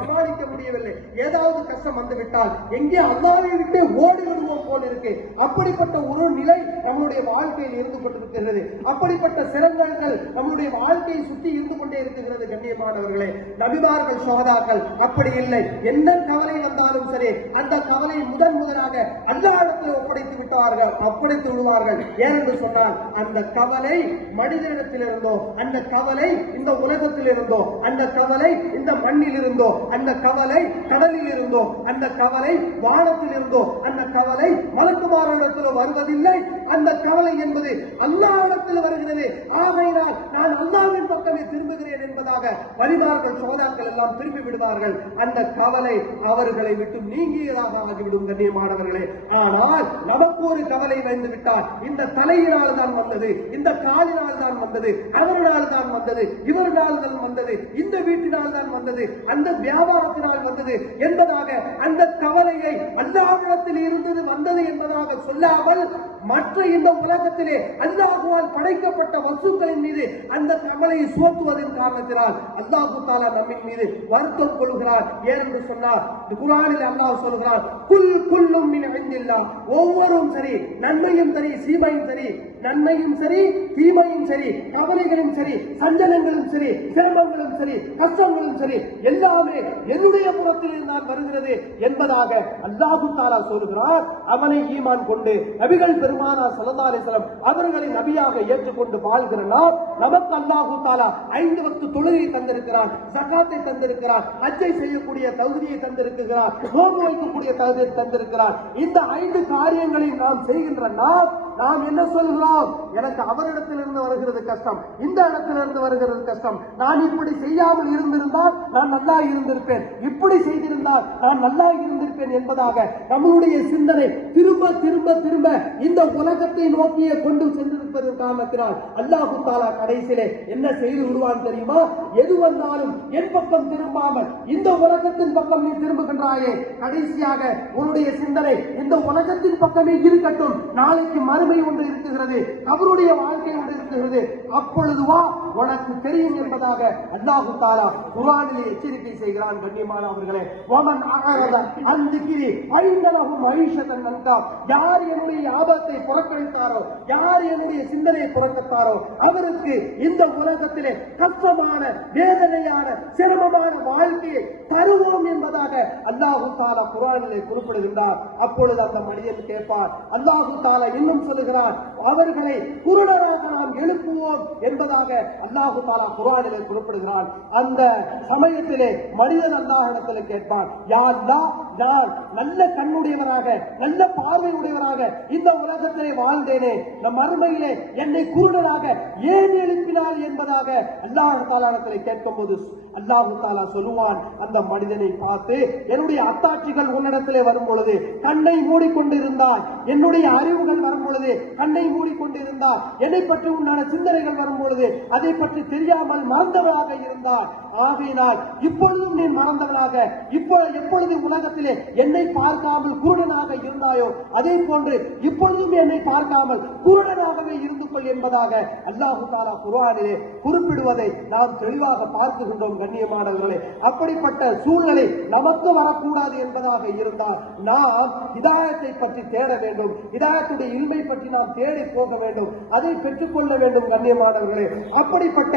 சமாளிக்க முடியவில்லை. ஏதாவது கஷ்டம் வந்துவிட்டால் எங்கே அல்லாஹ்வை விட்டு ஓடி விடுவோம் போல் இருக்கு. அப்படிப்பட்ட ஒரு நிலை நம்முடைய வாழ்க்கையில் இருந்து கொண்டிருக்கிறது. அப்படிப்பட்ட சிரமங்கள் நம்முடைய வாழ்க்கையை சுற்றி இருந்து கொண்டே இருக்கிறது. கண்ணியமானவர்களே, நபிமார்கள் ஷுஹதாக்கள் அப்படி இல்லை. என்ன கவலை வந்தாலும் சரி அந்த கவலை முதலாக அல்லாஹ்விடத்தில் ஒப்படைத்து விடுவார்கள். ஏனென்று சொன்னால் அந்த கவலை மனிதனிடத்தில் இருந்தோ, அந்த கவலை இந்த உலகத்தில் இருந்தோ, அந்த கவலை இந்த மண்ணில் இருந்தோ, அந்த கவலை கடலில் இருந்தோ, அந்த கவலை வானத்தில் இருந்தோ, அந்த கவலை மலக்குமாரிடத்தில் வருவதில்லை. அந்த கவலை என்பது அல்லாஹ்விடத்தில் வருகிறது. ஆகையினால் நான் அல்லாஹ்வின் பக்கமே திரும்புகிறேன் என்பதாக வலிமார்கள் ஷுஹதாக்கள் எல்லாம் திரும்பி விடுவார்கள். அந்த கவலை அவர்களை விட்டு நீங்கியதாக ஆகிவிடும். கண்ணியமானவர்களே, ஆனால் நமக்கு ஒரு கவலை வந்து விட்டால் இந்த தலையினால் தான் வந்தது, இந்த காலினால் தான் வந்தது, அவர்களால் தான் வந்தது, இவர்களால் தான் வந்தது, இந்த வீட்டினால் தான் வந்தது, அந்த வியாபாரத்தினால் வந்தது என்பதாக அந்த கவலையை அல்லாஹ்விடத்தில் இருந்தது வந்தது என்பதாக சொல்லாமல் மற்ற இந்த உலகத்திலே அல்லாஹ்வால் படைக்கப்பட்ட வஸ்துக்களின் மீது அந்த கவலையை சுமத்துவதன் காரணத்தினால் அல்லாஹ் தஆலா நம்மின் மீது வருத்தம் கொள்கிறார். ஏனென்று சொன்னால் குர்ஆனில் அல்லாஹ் சொல்கிறார், குல்லும் மின் இன்தில்லாஹ், ஒவ்வொருவரும் சரி, நன்மையும் சரி, தீமையும் சரி, நன்மையும் சரி, தீமையும் சரி, கவலைகளும் சரி, சஞ்சலங்களும் சரி, சிரமங்களும் சரி, கஷ்டங்களும் சரி, எல்லாமே என்னுடைய புறத்தில் இருந்தால் வருகிறது என்பதாக அல்லாஹ் தஆலா சொல்கிறார். அவனை ஈமான் கொண்டு நபிகள் பெருமானார் ஸல்லல்லாஹு அலைஹி வஸல்லம் அவர்களை நபியாக ஏற்றுக்கொண்டு வாழ்கிற நாம், நமக்கு அல்லாஹ் தஆலா 5 வக்து தொழுகை தந்திருக்கிறார், ஸகாத்தை தந்திருக்கிறார், ஹஜ்ஜை செய்யக்கூடிய தகுதியை தந்திருக்கிறார், நோன்பு வைக்கக்கூடிய தகுதியை தந்திருக்கிறார். இந்த 5 காரியங்களை நாம் செய்கின்ற நாம் நாம் என்ன சொல்கிறோம்? எனக்கு அவரிடத்திலிருந்து வருகிறது கஷ்டம், இந்த இடத்திலிருந்து வருகிறது கஷ்டம், நான் இப்படி செய்யாமல் இருந்திருந்தால் நான் நல்லா இருந்திருப்பேன், இப்படி செய்திருந்தால் நான் நல்லா இருந்திருப்பேன் என்பதாக நம்முடைய சிந்தனை திரும்ப திரும்ப திரும்ப இந்த உலகத்தை நோக்கியே கொண்டு சென்றிருப்பது காரணத்தினால் அல்லாஹு தஆலா கடைசியிலே என்ன செய்து விடுவான் தெரியுமா? எது வந்தாலும் என் பக்கம் திரும்பாமல் இந்த உலகத்தின் பக்கம் நீ திரும்புகின்றாயே, கடைசியாக உன்னுடைய சிந்தனை இந்த உலகத்தின் பக்கமே இருக்கட்டும், நாளைக்கு மறுமை ஒன்று இருக்குகிறது, அவருடைய வாழ்க்கை ஒன்று இருக்குகிறது, அப்பொழுது வா உனக்கு தெரியும் என்பதாக அல்லாஹு தஆலா குர்ஆனிலே எச்சரிக்கை செய்கிறான். கண்ணியமானவர்களே, வமன் அஅரத அன் திக்ரி ஃபைன்னலஹு மஈஷத்தன் நன்கா, யார் என்னுடைய ஆபத்தை புறக்கணித்தாரோ, யார் என்னுடைய சிந்தனையை புறக்கணித்தாரோ அவருக்கு இந்த உலகத்திலே கஷ்டமான வேதனையான சிரமமான வாழ்க்கையை தருவோம் என்பதாக அல்லாஹு தஆலா குர்ஆனிலே குறிப்பிடுகின்றார். அப்பொழுது அந்த மனிதன் கேட்பார், அல்லாஹு தஆலா இன்னும் சொல்லுகிறார், அவர்களை குருடராக நாம் எழுப்புவோம் என்பதாக அல்லாஹு தஆலா குர்ஆனிலே குறிப்பிடுகிறான். அந்த சமயத்திலே மனிதன் அல்லாஹ்விடத்தில் கேட்பான், யா அல்லாஹ், நான் நல்ல கண்ணுடையவராக நல்ல பார்வையுடையவராக இந்த உலகத்திலே வாழ்ந்தேனே, நம் மறுமையிலே என்னை குருடராக ஏன் எழுப்பினார் என்பதாக அல்லாஹ் தஆலாவிடத்திலே கேட்கும் போது அல்லாஹ் தஆலா சொல்லுவான் அந்த மனிதனை பார்த்து, என்னுடைய அத்தாட்சிகள் உன்னிடத்திலே வரும் பொழுது கண்ணை மூடிக்கொண்டிருந்தால், என்னுடைய அறிவுகள் வரும் பொழுது கண்ணை மூடிக்கொண்டிருந்தால், என்னை பற்றி உண்டான சிந்தனைகள் வரும் பொழுது அதை பற்றி தெரியாமல் மறந்தவனாக இருந்தால், ஆகையினால் இப்பொழுதும் நீ மறந்தவனாக எப்பொழுது உலகத்திலே என்னை பார்க்காமல் குருடனாக இருந்தாயோ அதே போன்று இப்பொழுதும் என்னை பார்க்காமல் குருடனாகவே இருந்து கொள் என்பதாக அல்லாஹு தஆலா குர்ஆனிலே குறிப்பிடுவதை நாம் தெளிவாக பார்க்கின்றோம். கண்ணியமானவர்களே, அப்படிப்பட்ட சூழ்நிலை நமக்கு வரக்கூடாது என்பதாக இருந்தால் நாம் ஹிதாயத்தை பற்றி தேட வேண்டும், ஹிதாயத்துடைய இல்மை பற்றி நாம் தேடி போக வேண்டும், அதை பெற்றுக்கொள்ள வேண்டும். கண்ணியமானவர்களே, அப்படிப்பட்ட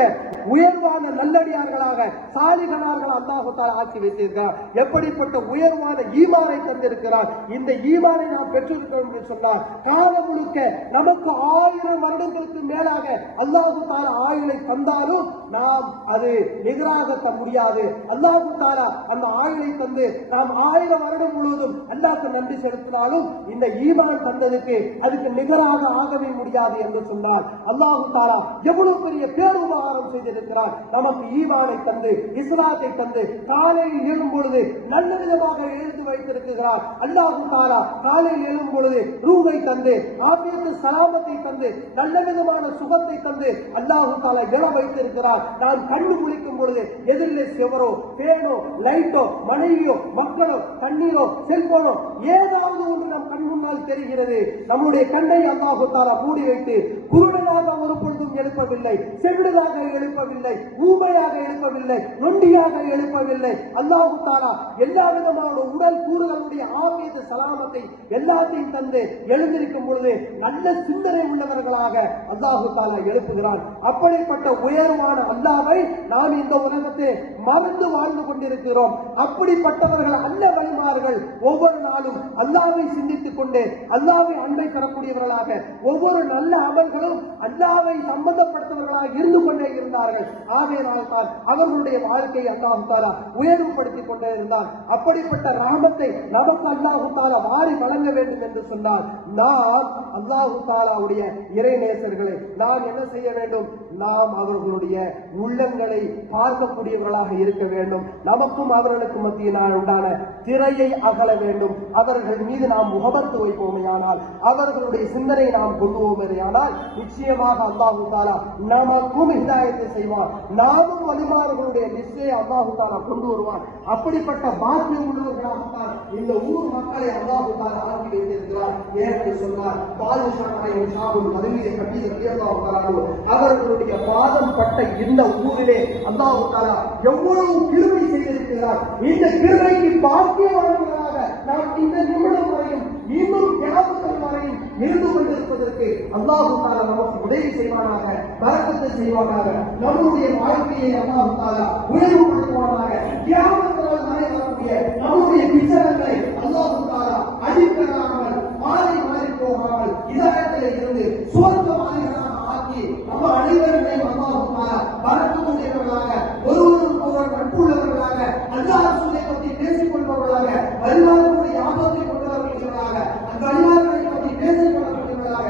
உயர்வான நல்லடியார்களாக சாலிகனார்கள் அல்லாஹ் தஆலா ஆக்கி வைத்திருக்கிறார். எப்படிப்பட்ட உயர்வான ஈமானை தந்திருக்கிறார். இந்த ஈமானை நாம் பெற்றிருக்கிறோம் என்று சொன்னால் காலம் முழுக்க நமக்கு 1000 வருடங்களுக்கு மேலாக அல்லாஹ் தஆலா ஆயுளை தந்தாலும் நாம் அது நிகராக தர முடியாது. அல்லாஹ் தஆலா அந்த ஆயுளை தந்து நாம் 1000 வருடம் முழுவதும் அல்லாஹ்வுக்கு நன்றி செலுத்தினாலும் இந்த ஈமான் தந்ததுக்கு அதுக்கு நிகராக ஆகவே முடியாது என்று சொன்னார். அல்லாஹ் தஆலா எவ்வளவு பெரிய பேருபகாரம் செய்திருக்கிறார். நமக்கு ஈமானை தந்து இஸ்லாத்தை தந்து காலையில் எழும் பொழுது நல்ல விதமாக எழுந்து வைத்திருக்கிறார். அல்லாஹ் தஆலா காலையில் எழும் பொழுது ரூஹை தந்து ஆபியத்து சலாமத்தை தந்து நல்ல விதமான சுகத்தை தந்து அல்லாஹ் தஆலா எழ வைத்திருக்கிறார். நாம் கண்ணு முழிக்கும் பொழுது எதிரிலே செவரோ பேனோ லைட்டோ மனைவியோ மக்களோ தண்ணீரோ செல்போனோ ஏதாவது ஒன்று நம் கண் முன்னால் தெரிகிறது. நம்முடைய கண்ணை அல்லாஹ் தஆலா மூடி வைத்து குருடனாக ஒரு பொழுதும் எழுப்பவில்லை, செவிடனாக எழுப்பவில்லை, ஊமையாக எழுப்பவில்லை, நொண்டியாக எழுப்பவில்லை. அல்லாஹ் தஆலா எல்லா விதமான உடல் கூறுகளுடைய ஆபியத்து சலாமத்தை எல்லாத்தையும் தந்து எழுந்திருக்கும் பொழுது நல்ல சிந்தனை உள்ளவர்களாக அல்லாஹ் தஆலா எழுப்புகிறான். அப்படிப்பட்ட உயர்வான அல்லாஹ்வை நாம் இந்த உலகத்தை மறந்து வாழ்ந்து கொண்டிருக்கிறோம். அப்படிப்பட்டவர்கள் அல்ல வழிமார்கள் ஒவ்வொரு நாளும் அல்லாஹ்வை சிந்தித்துக் கொண்டு அல்லாஹ்வை அன்பை பெறக்கூடியவர்களாக ஒவ்வொரு நல்ல அமல்களும் அல்லாஹ்வை சம்பந்தப்படுத்தவர்களாக இருந்து கொண்டே இருந்தார்கள். ஆகையினால் தான் அவர்களுடைய வாழ்க்கையை அல்லாஹ் தஆலா உயர்வுபடுத்திக் கொண்டே இருந்தார். அப்படிப்பட்ட ரஹமத்தை நமக்கு அல்லாஹ் தஆலா வாரி வழங்க வேண்டும் என்று சொன்னார். நாம் அல்லாஹ் தஆலாவுடைய இறைநேசர்களை நாம் என்ன செய்ய வேண்டும்? நாம் அவர்களுடைய உள்ளங்களை பார்க்கக்கூடியவர்களாக இருக்க வேண்டும். நமக்கும் அவர்களுக்கு மத்தியினால் உண்டான திரையை அகல வேண்டும். அவர்கள் மீது நாம் முகபத்து வைப்போமையானால், அவர்களுடைய சிந்தனை நாம் கொள்வோமையானால் நிச்சயமாக அல்லாஹ் தஆலா நமக்கும் ஹிதாயத்தை செய்வார். நாமும் வழிமாறுகளுடைய லிஸ்டை அல்லாஹ் தஆலா கொண்டு வருவார். அப்படிப்பட்ட பாக்கியம் உள்ளவர்களாகத்தான் இந்த ஊர் மக்களை அல்லாஹ் தஆலா ஆக்கி வைத்திருக்கிறார். ஏற்று சொன்னார், பாதுஷாஹின் ஷாபுல் மதீனை கட்டி ரலியல்லாஹு தஆலா அவர்களுடைய பாதம் பட்ட இந்த ஊரிலே அல்லாஹ் தஆலா எவ்வளவு கிருபை செய்திருக்கிறார். இந்த கிருபைக்கு பாக்கியவான்களாக நாம் இந்த நிமிடம் வரையும் இன்னும் கியாமத் வரையும் இருந்து கொண்டிருப்பதற்கு அல்லாஹ் தஆலா நமக்கு உதவி செய்வானாக, பரக்கத்து செய்வானாக. நம்முடைய வாழ்க்கையை அல்லாஹ் தஆலா உயர்வுபடுத்துவானாக. கியாமத் வரை வரக்கூடிய நம்முடைய விசாரங்களை அல்லாஹ் தஆலா அடிப்படாமல் மாறி மாறி போகாமல் இதயத்திலே இருந்து சுவர்க்கவாதிகளாக ஆக்கி நம்ம அனைவரையும் அல்லாஹ் தஆலா பரக்கத்துடையவர்களாக, ஒருவருக்கொருவர் நட்புள்ளவர்களாக, அல்லாஹ் ரசூலை பற்றி பேசிக் கொள்பவர்களாக, வழிமாறுகளுடைய ஆபத்தை கொண்டவர்களாக, அந்த வழிமாறுகளை பற்றி பேசிக் கொள்ளக்கூடியவர்களாக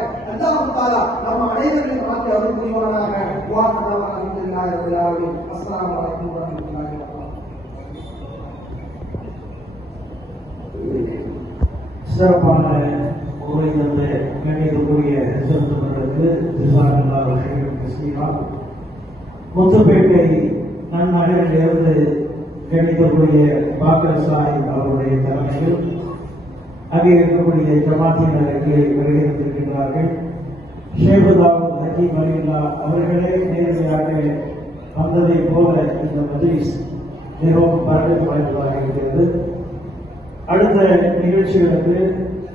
அஸ்ஸலாமு அலைக்கும் வரஹ்மத்துல்லாஹி வபரகாத்துஹு. சிறப்பான உரை தந்த கணிதக்கூடிய செலுத்தப்பட்டது முத்துப்பேட்டை நன்னகரிலிருந்து கணிதக்கூடிய பாக்கர் சாஹிப் அவருடைய தலைமையில் அங்கே இருக்கக்கூடிய ஜமாத்தினருக்கு வருகின்றிருக்கின்றார்கள். ஷேகுதாவுத் ஹக்கீம் அலில்லா அவர்களே நேரடியாக வந்ததை போல இந்த மஜ்லிஸ் மிகவும் பரவல் வாய்ந்ததாக இருக்கிறது. அடுத்த நிகழ்ச்சிகளுக்கு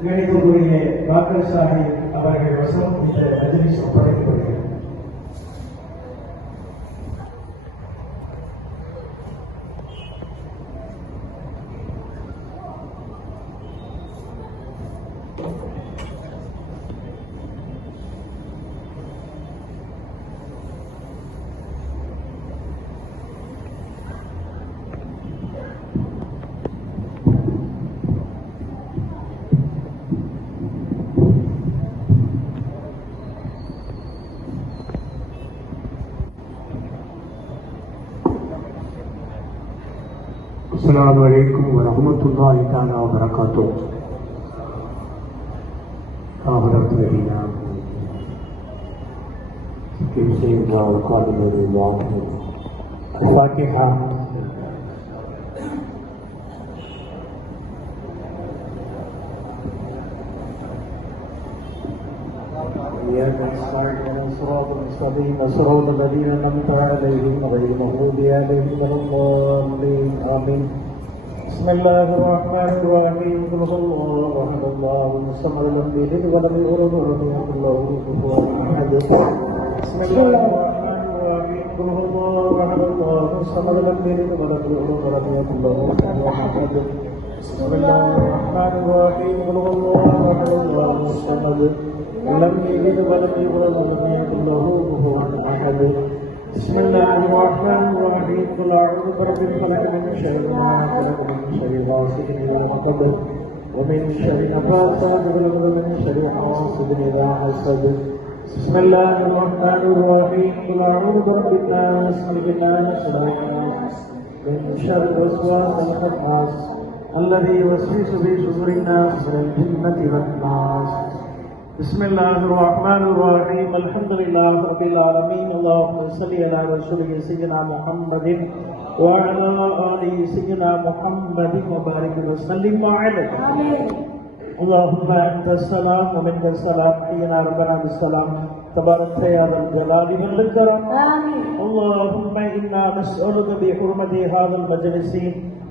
கணிதக்கூடிய பாக்கர் சாஹிப் அவர்கள் வசம் இந்த மஜ்லிஸ் ஒப்படைக்கப்படுகிறது. السلام عليكم ورحمة الله تعالى وبركاته. حضرت نبينا سيدنا وقادم الله الفاتحة. إياك نستعين اهدنا الصراط المستقيم صراط الذين أنعمت عليهم غير المغضوب عليهم ولا الضالين آمين. بسم الله الرحمن الرحيم. قل هو الله أحد الله الصمد لم يلد ولم يولد ولم يكن له كفوا أحد. بسم الله الرحمن الرحيم. قل هو الله أحد الله الصمد لم يلد ولم يولد ولم يكن له كفوا أحد. بسم الله الرحمن الرحيم. قل هو الله أحد الله الصمد لم يلد ولم يولد ولم يكن له كفوا أحد. بسم الله الرحمن الرحيم. قل أعوذ برب الفلق من شر ما خلق من شر غاسق إذا وقب ومن شر النفاثات في العقد من شر حاسد إذا حسد. بسم الله الرحمن الرحيم. قل أعوذ برب الناس ملك الناس إله الناس من شر الوسواس الخناس الذي يوسوس في صدور الناس من الجنة والناس. بسم الله الرحمن الرحيم. الحمد لله رب العالمين. اللهم صل على رسولك سيدنا محمد وعلى آله سيدنا محمد وبارك وسلم عليه. اللهم أنت السلام ومنك السلام. حينا ربنا بالسلام. تبارك يا ذا الجلال والإكرام. اللهم إنا نسألك بحرمة هذا المجلس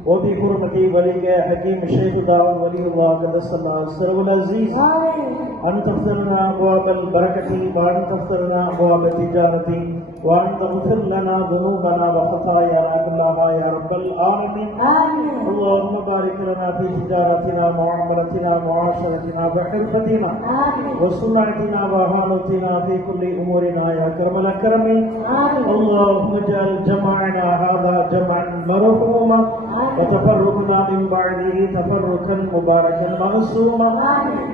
وبحرمة ولي حكيم الشيخ داود ولي الله قدس الله سره العزيز أن تغفر لنا أبواب البركة وأن تغفر لنا أبواب التجارة وأن تغفر لنا ذنوبنا وخطايانا كلها يا رب العالمين. اللهم بارك لنا في تجارتنا ومعاملتنا ومعاشرتنا وحرفتنا وصنعتنا وحالتنا في كل أمورنا يا أكرم الأكرمين. اللهم اجعل جمعنا هذا جمعا مرحوما وتفرقنا من بعده تفرقا مباركا معصوما.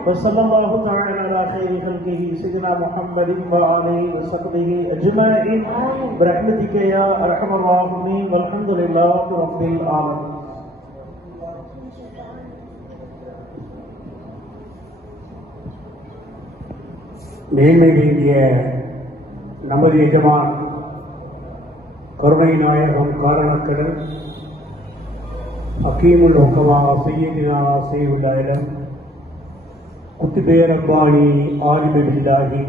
وصلى الله تعالى على خير خلقه سيدنا محمد وآله وصحبه أجمعين برحمتك يا أرحم الراحمين والحمد لله رب العالمين. மேன்மை வேண்டிய நமது எஜமான் கருணை நாயகம் காரணக்கடல் ஹக்கீமுல் ஹுக்கமா சையதினா சையுல்லாஹ் குத்துபே ரப்பானி ஆலிம் பில்லாஹி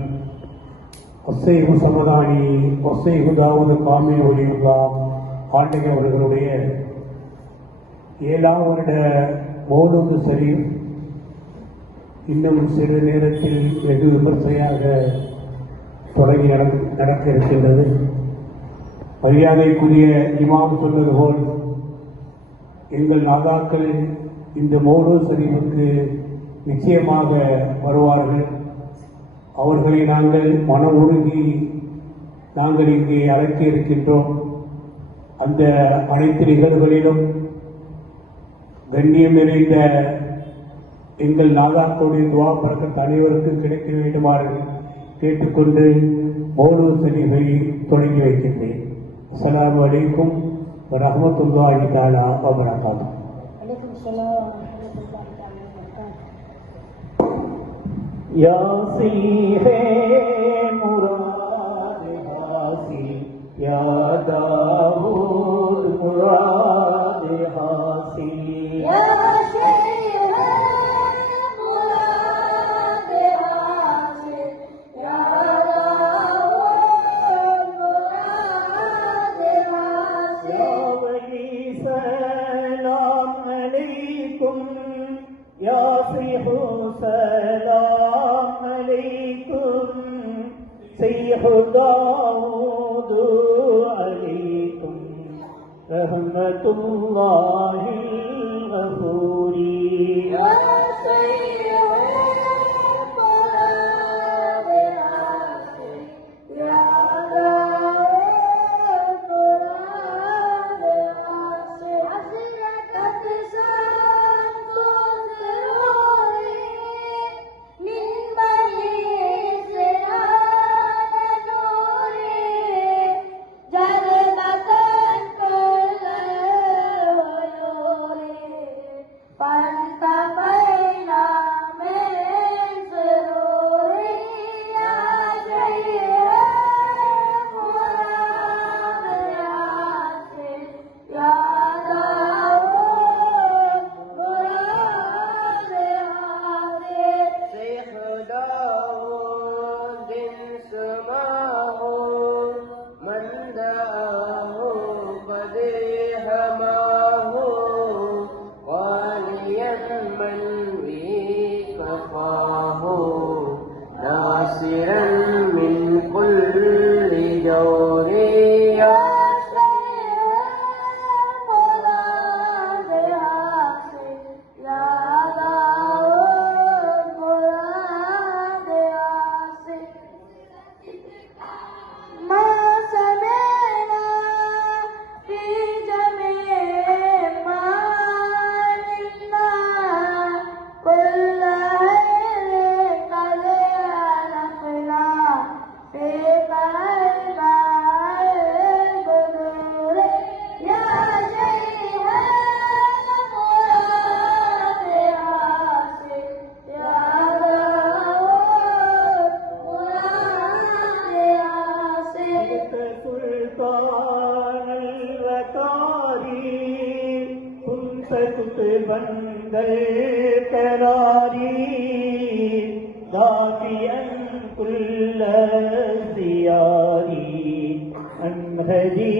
ஒசைஹு சமதானி ஒசைஹு தாவூத் காமில் ஒலியுல்லாஹ் ஆண்டகை அவர்களுடைய 7ஆம் வருட மௌலூது ஷரீஃப் இன்னும் சிறு நேரத்தில் வெகு விமர்சையாக தொடங்கி நடக்க இருக்கின்றது. மரியாதைக்குரிய இமாம் சொன்னது போல் எங்கள் நாதாக்கள் இந்த மௌலூது ஷரீஃபுக்கு நிச்சயமாக வருவார்கள். அவர்களை நாங்கள் மனமுருகி நாங்கள் இங்கே அழைக்க இருக்கின்றோம். அந்த அனைத்து நிகழ்வுகளிலும் கண்ணியம் நிறைந்த எங்கள் நாதாக்களுடைய துவா பறக்கத் அனைவருக்கும் கிடைக்க வேண்டுமாறு கேட்டுக்கொண்டு மௌலூது ஷரீஃபை தொடங்கி வைக்கின்றேன். السلام عليكم ورحمة الله تعالى وبركاته. عليكم السلام ورحمة الله تعالى وبركاته. या सी है मुराद हासिल या दाऊद मुराद हासिल या शेर मुराद हासिल या दाऊद मुराद हासिल या वली सलाम अलैकुम या सिहु सलाम अलैकुम सिहु दाऊद अलैकुम रहमतुल्लाहि गफूरी या शेर मुराद हासिल या दाऊद मुराद हासिल हसरत ناصرا من كل جور يا बंदर करारी दाफियन कुल्ल दियारी अनहदी